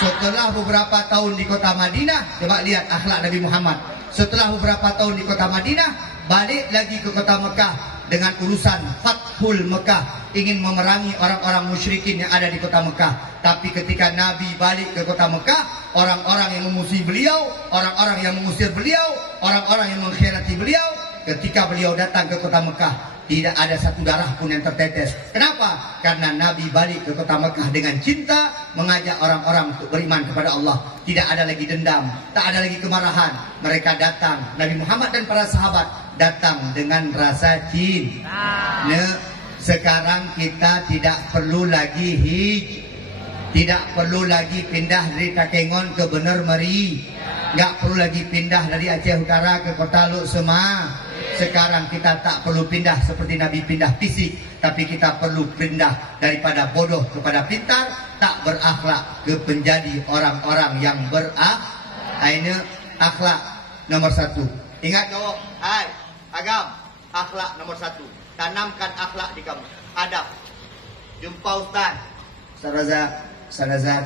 Setelah beberapa tahun di kota Madinah, coba lihat akhlak Nabi Muhammad. Setelah beberapa tahun di kota Madinah, balik lagi ke kota Mekah dengan urusan Fathul Mekah, ingin memerangi orang-orang musyrikin yang ada di kota Mekah. Tapi ketika Nabi balik ke kota Mekah, orang-orang yang memusuhi beliau, orang-orang yang mengusir beliau, orang-orang yang mengkhianati beliau, ketika beliau datang ke kota Mekah, tidak ada satu darah pun yang tertetes. Kenapa? Karena Nabi balik ke kota Mekah dengan cinta, mengajak orang-orang untuk beriman kepada Allah. Tidak ada lagi dendam, tak ada lagi kemarahan. Mereka datang, Nabi Muhammad dan para sahabat datang dengan rasa cinta. Sekarang kita tidak perlu lagi tidak perlu lagi pindah dari Takengon ke Bener Meri, nggak perlu lagi pindah dari Aceh Utara ke Kota Luk Sema. Sekarang kita tak perlu pindah seperti Nabi pindah fisik, tapi kita perlu pindah daripada bodoh kepada pintar, tak berakhlak ke menjadi orang-orang yang berakhlak. Ini akhlak nomor 1. Ingat kau, hai Agam, akhlak nomor 1. Tanamkan akhlak di kamu. Adab. Jumpa Ustaz Razak,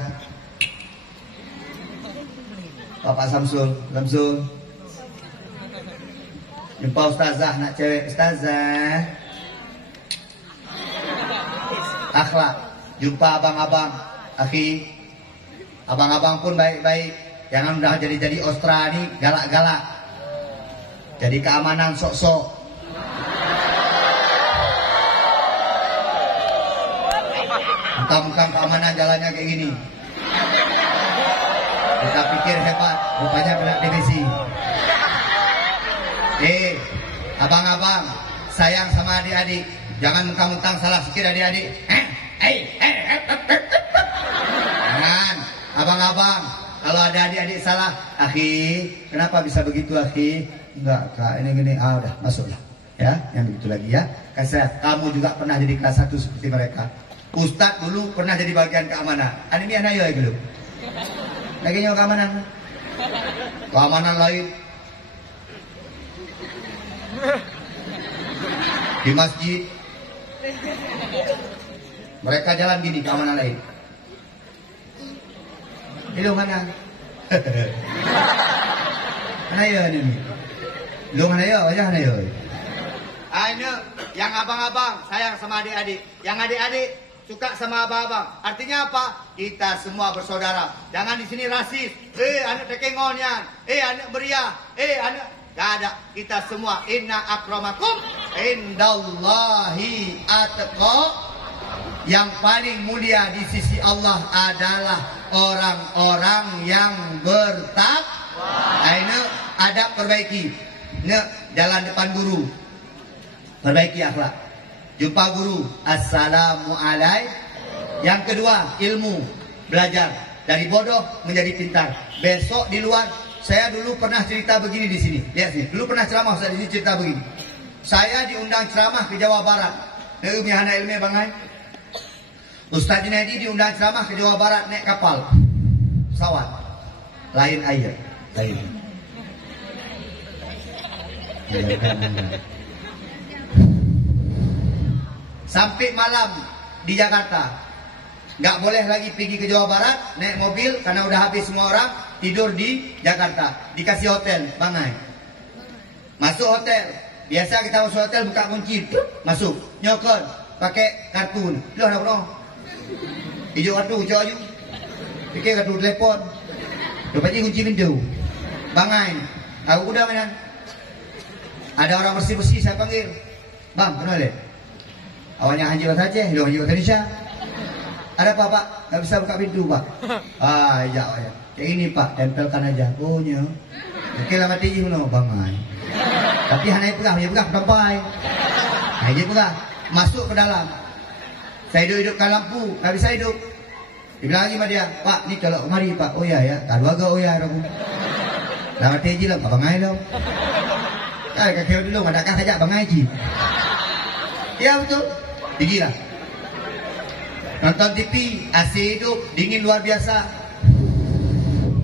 Bapak Samsul. Jumpa Ustazah, nak cewek Ustazah. Akhlak. Jumpa abang-abang, akhi. Abang-abang pun baik-baik. Jangan udah jadi Ostra nih, galak-galak. Jadi keamanan sok-sok. Bukan keamanan jalannya kayak gini. Kita pikir hebat, rupanya kena divisi. Abang-abang, sayang sama adik-adik. Jangan mentang-mentang salah sikit adik-adik. Jangan, abang-abang, kalau ada adik-adik salah, akhi, kenapa bisa begitu akhi? Enggak kak, ini gini, udah masuklah. Ya, yang begitu lagi ya. Kasih, kamu juga pernah jadi kelas 1 seperti mereka. Ustadz dulu pernah jadi bagian keamanan. Ini anak ya belum. Lagi nyawa keamanan. Keamanan lain. Di masjid. Mereka jalan gini, keamanan lain. Ini mana? Mana ya ini? Lu mana ya? Wajah mana ya? Ini yang abang-abang sayang sama adik-adik. Yang adik-adik suka sama abang-abang. Artinya apa? Kita semua bersaudara. Jangan di sini rasis. Anak Takengonyan. Anak Beria. Anak... Gak ada. Kita semua. Inna akramakum indallahi atqa. Yang paling mulia di sisi Allah adalah orang-orang yang bertakwa. Ini adab perbaiki. Jalan depan guru. Perbaiki akhlak. Jumpa guru, assalamualaikum. Yang kedua, ilmu, belajar dari bodoh menjadi pintar. Besok di luar, saya dulu pernah cerita begini di sini. Lihat sini, dulu pernah ceramah saya di sini cerita begini. Saya diundang ceramah ke Jawa Barat. Mihana ilmu bangai. Ustaz Junedi diundang ceramah ke Jawa Barat naik kapal, pesawat, lain air, lain. Sampai malam di Jakarta. Nggak boleh lagi pergi ke Jawa Barat naik mobil karena udah habis semua orang. Tidur di Jakarta. Dikasih hotel, bangai. Masuk hotel. Biasa kita masuk hotel buka kunci, masuk. Nyokon, pakai kartu. Loh, nak hijau kartu, hijau ayu. Pakai kartu telepon. Dapatnya kunci pintu. Bangai. Aku udah mainan. Ada orang bersih-bersih saya panggil. Bang, kenal deh. Awalnya haji bahasa Aceh, lu haji bahasa Indonesia. Ada apa Pak? Gak bisa buka pintu Pak. Ya. Kayak ini Pak, tempelkan aja. Oh nya. Oke lah mati je no, bangai. Tapi hanai pegang, sampai. Dia pegang, masuk ke dalam. Saya hidupkan lampu, gak bisa hidup. Dia bilang lagi sama dia, Pak, ni kalau kemari Pak. Oh ya, kalau agak oh ya dong. Dah mati je lah, bangai dong. Kakek dulu, adakah saja bangai je. Ya betul, tinggilah. Nonton TV, AC hidup, dingin luar biasa.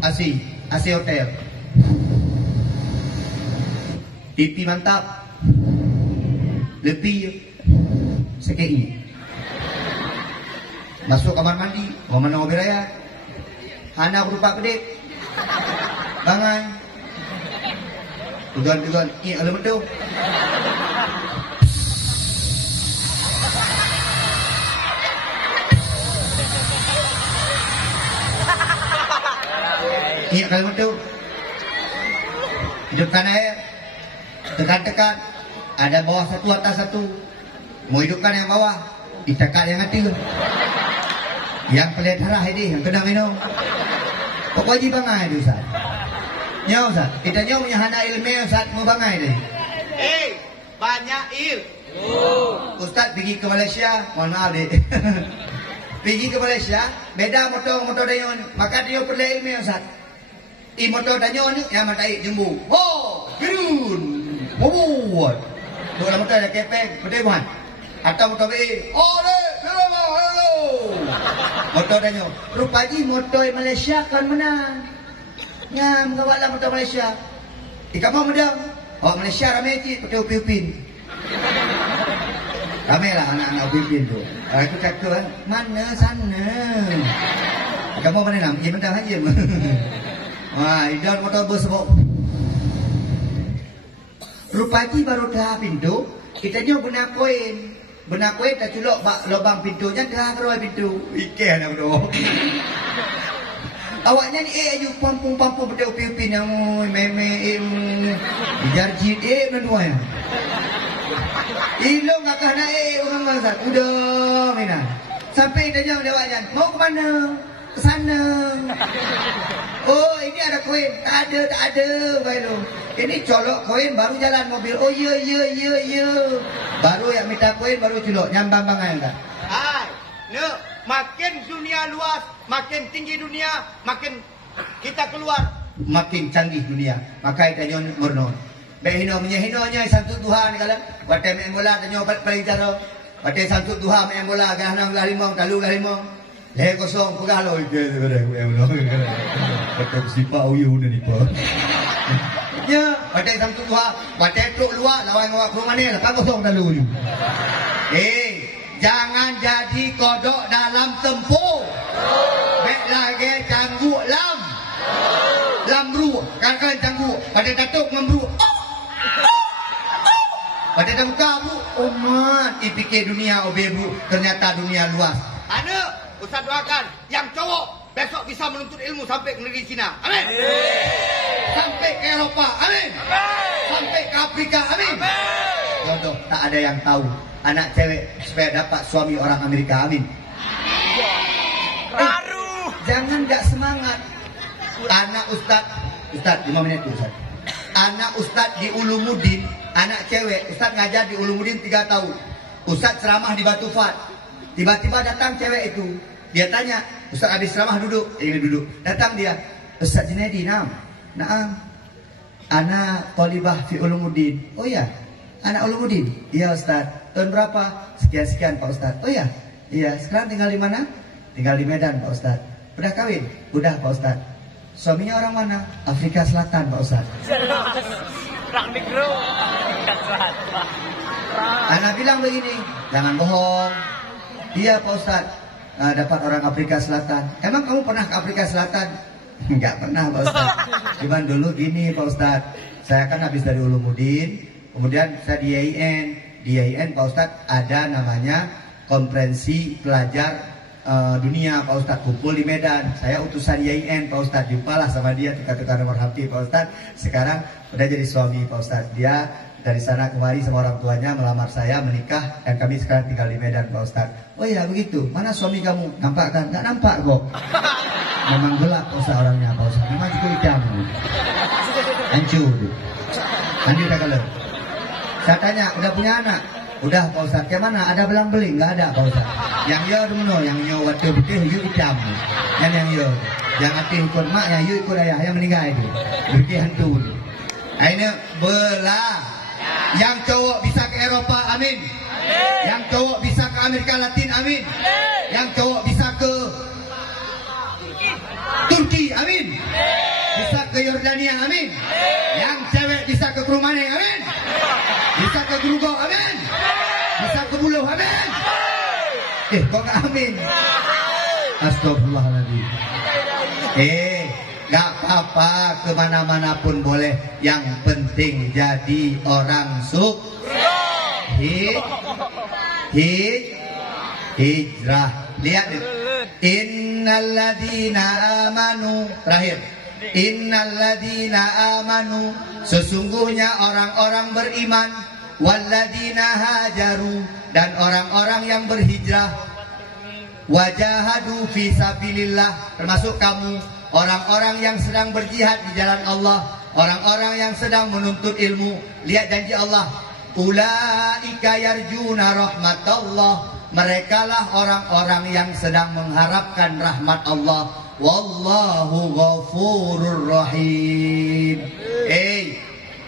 AC hotel. TV mantap. Lebih sakit ini. Masuk kamar mandi, mana mobil raya. Hana berupa kedip. Bangai. Tugan, ini alam itu. Ini kalau itu hidupkan air, tekan, ada bawah satu atas satu. Mau hidupkan yang bawah, ditekan yang atas. Yang pelit harah ini, yang kena minum. Pokoknya bangai itu Ustaz. Ya Ustaz, kita nyawa punya hana ilmiah Ustaz, mau bangai deh. Banyak il. Ustaz pergi ke Malaysia, mohon maaf deh. Pergi ke Malaysia, beda motor danyon, maka dia pelit ilmiah Ustaz. Motor danyon ni yang matai jembu. Birun. Buat. Dua motor ada kepeng, betul bukan? Atau motor BE. Hello. Motor danyon. Rupanya motor Malaysia kan menang. Ngam kawalah motor Malaysia. Kamu medang. Malaysia ramai je, pakai upin. Ramai lah anak-anak upin tu. Aku cakap kan, mana sana? Kamu mana nak? Ia medang aja. Idan motor bersebut. Rupanya baru dah pintu, kita nyoba benak koin tak culok lubang pintunya dah keluar pintu. Ikan nak bro. Awaknya ni ayu pampung benda upi-upi yang meme jarjit menua ya. Ilong kakak nak orang bangsa. Udah mina. Sampai tanya dia awaknya, mau ke mana? Ke sana. Oh ini ada koin. Tak ada baru. Ini colok koin baru jalan mobil. Oh ya. Baru yang minta koin baru culok nyambang bangai kan. Makin dunia luas, makin tinggi dunia, makin kita keluar, makin canggih dunia. Maka kita nyon murno. Behino menyehinonya santut Tuhan kala. Wate main bola tanyo paling cara. Wate santut Tuhan main bola gahnang galimong talu galimong. Le kosong pegalo ke main bola. Wate sipa uyu ni pa. Ya, wate santut Tuhan, wate truk luar lawan ngawak rumah ni lah kosong talu ni. Jangan jadi kodok dalam tempur. Bek lagi cangguk lamru. Kan cangguk. Pada datuk membru. Pada dah buka bu. Umat dipikir dunia obebu. Ternyata dunia luas. Ustaz doakan yang cowok besok bisa menuntut ilmu sampai ke negeri Cina. Amin. Sampai ke Eropa. Amin. Sampai ke Afrika. Amin. Contoh, tak ada yang tahu anak cewek supaya dapat suami orang Amerika. Amin. Jangan gak semangat. Anak Ustaz 5 menit tu Ustaz. Anak Ustaz di Ulumuddin, anak cewek Ustaz ngajar di Ulumuddin 3 tahun. Ustaz ceramah di Batu Fat. Tiba-tiba datang cewek itu. Dia tanya, Ustaz habis ceramah duduk. Ini duduk. Datang dia, Ustaz Junaidi, naam. Anak Thalibah fi Ulumuddin. Oh ya, anak Ulumuddin. Iya Ustaz. Tahun berapa? Sekian Pak Ustaz. Oh ya, iya. Sekarang tinggal di mana? Tinggal di Medan Pak Ustaz. Udah kawin? Udah Pak Ustaz. Suaminya orang mana? Afrika Selatan Pak Ustaz. Anak bilang begini, jangan bohong. Iya Pak Ustaz. Dapat orang Afrika Selatan. Emang kamu pernah ke Afrika Selatan? Enggak pernah Pak Ustaz. Cuman dulu gini Pak Ustaz. Saya kan habis dari Ulumuddin, kemudian saya di IAIN. Di IAIN Pak Ustaz ada namanya konferensi pelajar dunia Pak Ustaz, kumpul di Medan. Saya utusan IAIN Pak Ustaz, jumpalah sama dia, tukar-tukar nomor HP Pak Ustaz. Sekarang udah jadi suami Pak Ustaz. Dia dari sana kemari sama orang tuanya melamar saya, menikah, dan kami sekarang tinggal di Medan, Pak Ustadz. Oh iya begitu, mana suami kamu? Nampak kan? Nggak nampak kok. Memang gelap Pak Ustadz orangnya, Pak Ustadz. Memang cukup hitam. Hancur. Hancur dah kalau. Saya tanya, udah punya anak? Udah Pak Ustadz. Kayak mana? Ada belang-beling? Nggak ada Pak Ustadz. Yang yo dulu, yang yo waktu putih, yo hitam. Dan yang yo, yang hati ikut maknya, yo ikut ayah yang meninggal itu. Berarti hantu. Akhirnya belah. Yang cowok bisa ke Eropa, amin. Yang cowok bisa ke Amerika Latin, amin. Yang cowok bisa ke Turki, amin. Bisa ke Yordania, amin. Yang cewek bisa ke Krumane, amin. Bisa ke Grugo, amin. Bisa ke Buluh, amin. Kok gak amin? Astagfirullahaladzim. Gak apa-apa, kemana-mana pun boleh. Yang penting jadi orang hijrah. Lihat nih. Innalladzina amanu. Terakhir. Innalladzina amanu. Sesungguhnya orang-orang beriman. Walladzina hajaru. Dan orang-orang yang berhijrah. Wajahadu fi sabilillah. Termasuk kamu. Orang-orang yang sedang berjihad di jalan Allah. Orang-orang yang sedang menuntut ilmu. Lihat janji Allah. Ulaika yarjuna rahmatallah. Merekalah orang-orang yang sedang mengharapkan rahmat Allah. Wallahu ghafurur rahim.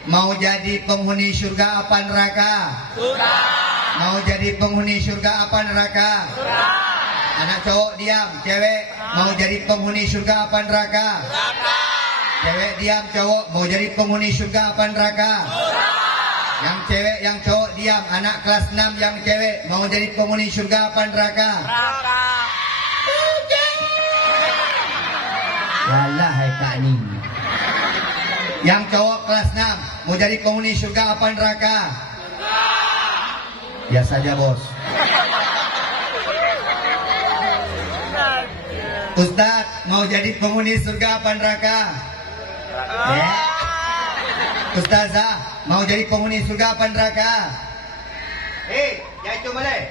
Mau jadi penghuni surga apa neraka? Surga. Mau jadi penghuni surga apa neraka? Surga. Anak cowok diam, cewek mau jadi penghuni surga apa neraka? Neraka. Cewek diam, cowok mau jadi penghuni surga apa neraka? Surga. Yang cewek, yang cowok diam, anak kelas 6 yang cewek mau jadi penghuni surga apa neraka? Neraka. Yalah hai Kak Ning. Yang cowok kelas 6 mau jadi penghuni surga apa neraka? Ya saja bos. Ustadz mau jadi penghuni surga apa neraka? Ya. Ustazah mau jadi penghuni surga apa neraka? Ya itu boleh.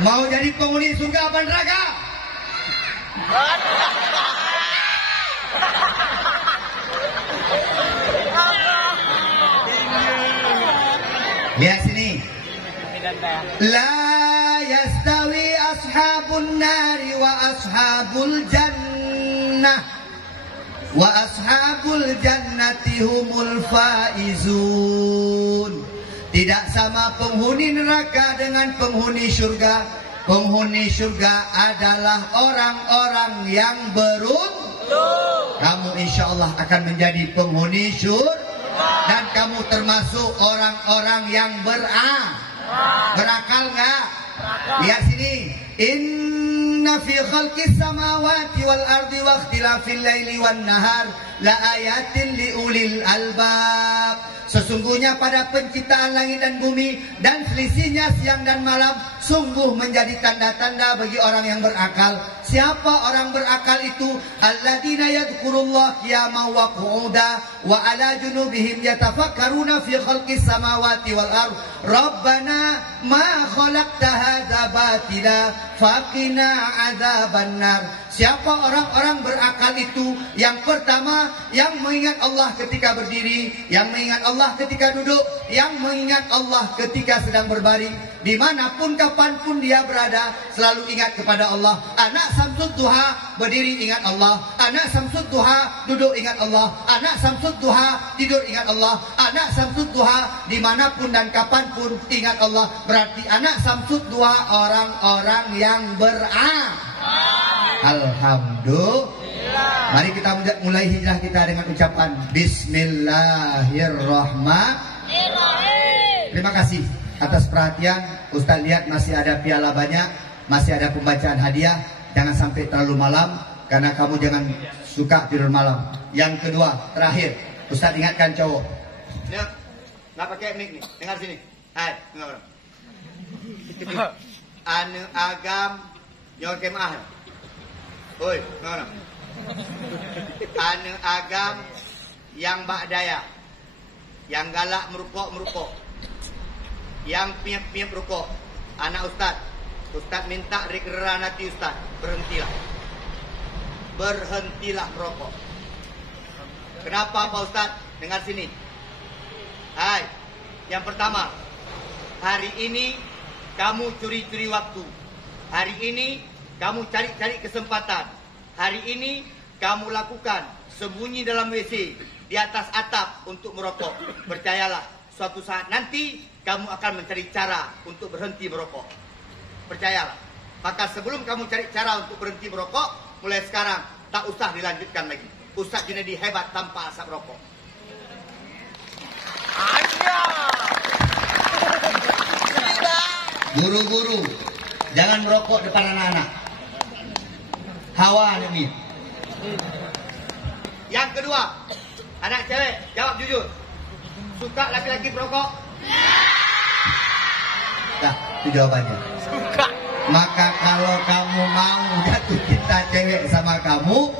Mau jadi penghuni surga apa neraka? Lihat sini. La yastawi ashabun nari wa ashabul jannah wa ashabul jannati humul faizun. Tidak sama penghuni neraka dengan penghuni surga. Penghuni surga adalah orang-orang yang beruntung. Kamu insya Allah akan menjadi penghuni surga. Dan kamu termasuk orang-orang yang berakal nggak? Lihat sini. Inna fi khalqis samawati wal ardi wa ikhtilafil laili wan nahar la ayatin li ulil albab. Sesungguhnya pada penciptaan langit dan bumi dan selisihnya siang dan malam sungguh menjadi tanda-tanda bagi orang yang berakal. Siapa orang berakal itu? Alladzina yadhkurullah qiyaman wa qu'udan wa ala junubihim yatafakkaruna fi khalqis samawati wal ard. Rabbana ma khalaqta hadza batila faqina adzabannar. Siapa orang-orang berakal itu? Yang pertama, yang mengingat Allah ketika berdiri, yang mengingat Allah ketika duduk, yang mengingat Allah ketika sedang berbaring. Dimanapun kapanpun dia berada, selalu ingat kepada Allah. Anak Samsud Duha berdiri ingat Allah. Anak Samsud Duha duduk ingat Allah. Anak Samsud Duha tidur ingat Allah. Anak Samsud Duha dimanapun dan kapanpun ingat Allah. Berarti anak Samsud Duha orang-orang yang Alhamdulillah. Mari kita mulai hijrah kita dengan ucapan Bismillahirrahmanirrahim. Terima kasih atas perhatian. Ustaz lihat masih ada piala banyak, masih ada pembacaan hadiah. Jangan sampai terlalu malam, karena kamu jangan suka tidur malam. Yang kedua, terakhir, Ustaz ingatkan cowok. Nggak pakai mic nih, dengar sini. Hai, dengar. Anu agam nyor kemah. Oi, dengar. Anu agam yang bak daya, yang galak merukuk, yang piap-piap rukuk. Anak Ustaz minta regeran hati Ustaz, berhentilah merokok. Kenapa Pak Ustaz? Dengar sini. Hai, yang pertama, hari ini kamu curi-curi waktu. Hari ini kamu cari-cari kesempatan. Hari ini kamu lakukan sembunyi dalam WC, di atas atap untuk merokok. Percayalah, suatu saat nanti kamu akan mencari cara untuk berhenti merokok. Percayalah. Maka sebelum kamu cari cara untuk berhenti merokok, mulai sekarang tak usah dilanjutkan lagi. Ustaz Junaidi hebat tanpa asap rokok. Guru-guru, jangan merokok depan anak-anak. Hawa ini. Yang kedua, anak cewek, jawab jujur. Suka laki-laki perokok? Nah, itu jawabannya. Suka. Maka kalau kamu mau jatuh cinta cewek sama kamu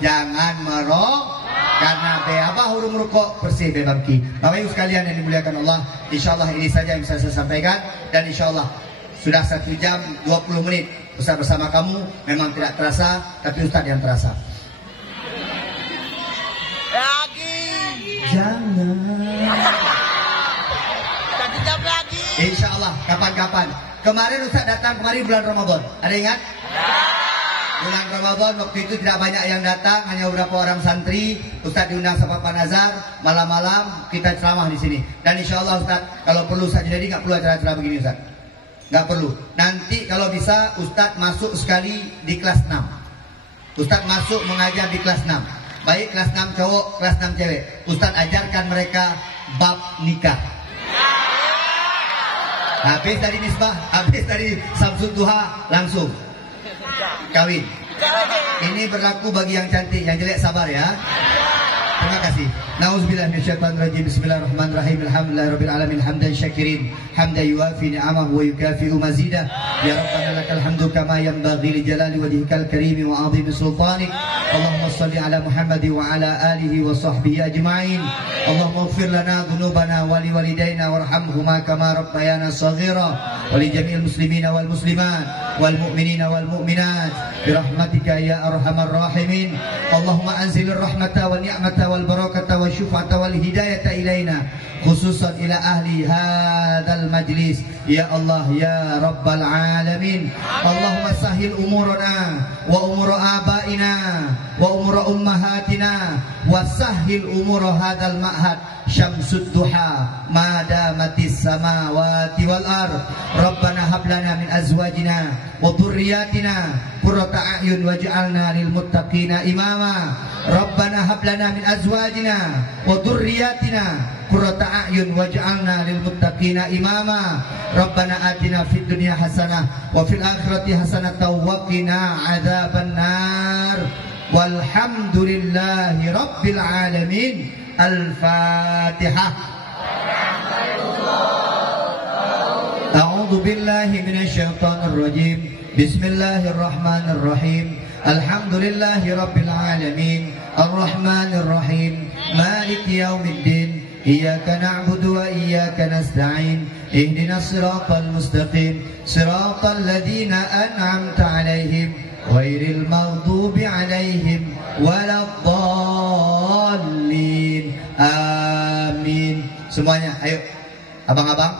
jangan merokok. Karena apa huruf merokok bersih bebangki. Bapak Ibu sekalian yang dimuliakan Allah, insyaallah ini saja yang bisa saya sampaikan. Dan insyaallah sudah 1 jam 20 menit Ustaz bersama kamu. Memang tidak terasa, tapi Ustaz yang terasa. Lagi. Jangan. 1 jam lagi. Insyaallah kapan-kapan. Kemarin Ustaz datang kemarin bulan Ramadan. Ada ingat? Bulan Ramadan waktu itu tidak banyak yang datang, hanya beberapa orang santri. Ustaz diundang sama Pak Nazar, malam-malam kita ceramah di sini. Dan insyaallah Ustaz, kalau perlu Ustaz jadi nggak perlu acara-acara begini Ustaz. Nggak perlu. Nanti kalau bisa Ustaz masuk sekali di kelas 6. Ustaz masuk mengajar di kelas 6. Baik kelas 6 cowok, kelas 6 cewek. Ustaz ajarkan mereka bab nikah. Habis dari misbah, habis dari Samsul Duha, langsung kawin. Ini berlaku bagi yang cantik, yang jelek sabar ya. Terima kasih. Nauzubillah minasyaitonir rajim. Bismillahirrahmanirrahim. Alhamdulillahirabbil alamin hamdan syakirin hamdan yuafi ni'amahu wa yukafi'u mazidah. Ya Rabbana lakal hamdu kama yanbaghi li jalali wajhikal karim wa 'azimi sultanik. Allahumma shalli ala Muhammad wa ala alihi wa sahbihi ajma'in. Allahumma ighfir lana dhunubana wa li walidayna warhamhuma kama rabbayana shaghira wa li jami'il muslimina wal muslimat wal mu'minina wal mu'minat bi rahmatika ya arhamar rahimin. Allahumma anzilir rahmata wa ni'mata wal barakata wa syufa'ata wal hidayata ilaina khususan ila ahli hadzal majlis ya Allah ya rabbal alamin. Allahumma sahhil umurana wa umur abaina wa umur ummahatina wa sahhil umur hadzal ma'had syamsud duha ma damatis samawati wal ard. Rabbana hab lana min azwajina wa dhurriyyatina qurrata a'yun waj'alna lil muttaqina imama. Rabbana hab lana min azwajina wa dhurriyyatina qurrata a'yun waj'alna lil muttaqina imama. Rabbana atina fid dunya hasanah wa fil akhirati hasanah wa qina adzabannar. Walhamdulillahi rabbil alamin. Al-Fatihah. A'udzu billahi minasyaitonir rajim. Bismillahirrahmanirrahim. Alhamdulillahi rabbil alamin. Arrahmanir rahim. Maliki yaumiddin. Iyyaka na'budu wa iyyaka nasta'in. Ihdinas siratal mustaqim. Siratal ladzina an'amta 'alaihim ghairil maghdubi 'alaihim waladdallin. Amin. Semuanya, ayo. Abang-abang,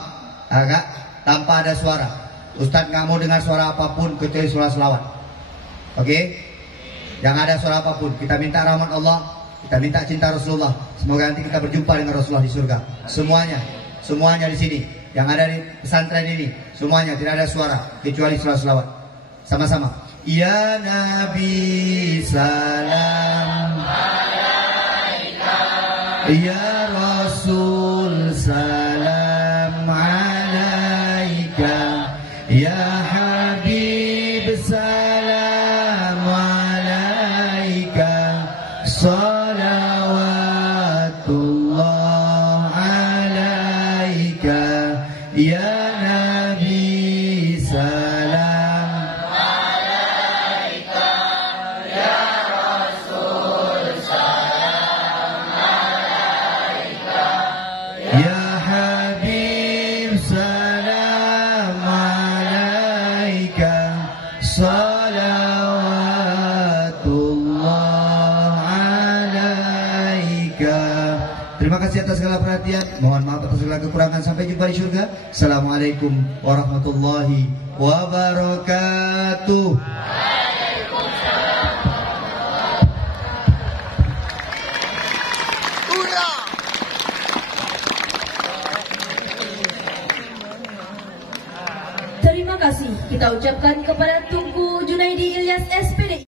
agak tanpa ada suara. Ustaz nggak mau dengar suara apapun kecuali suara selawat. Oke? Jangan ada suara apapun. Kita minta rahmat Allah, kita minta cinta Rasulullah. Semoga nanti kita berjumpa dengan Rasulullah di surga. Semuanya di sini. Yang ada di pesantren ini, semuanya tidak ada suara kecuali suara selawat. Sama-sama. Ya Nabi salam alaika. Ya Rasul salam alaika. Ya Habib salam alaika. Salawatullah alaika. Ya Nabi salam alaika. Ya Rasul salam kasih atas segala perhatian. Mohon maaf atas segala kekurangan. Sampai jumpa di surga. Assalamualaikum warahmatullahi wabarakatuh. Terima kasih kita ucapkan kepada Tunku Junaidi Ilyas SPD.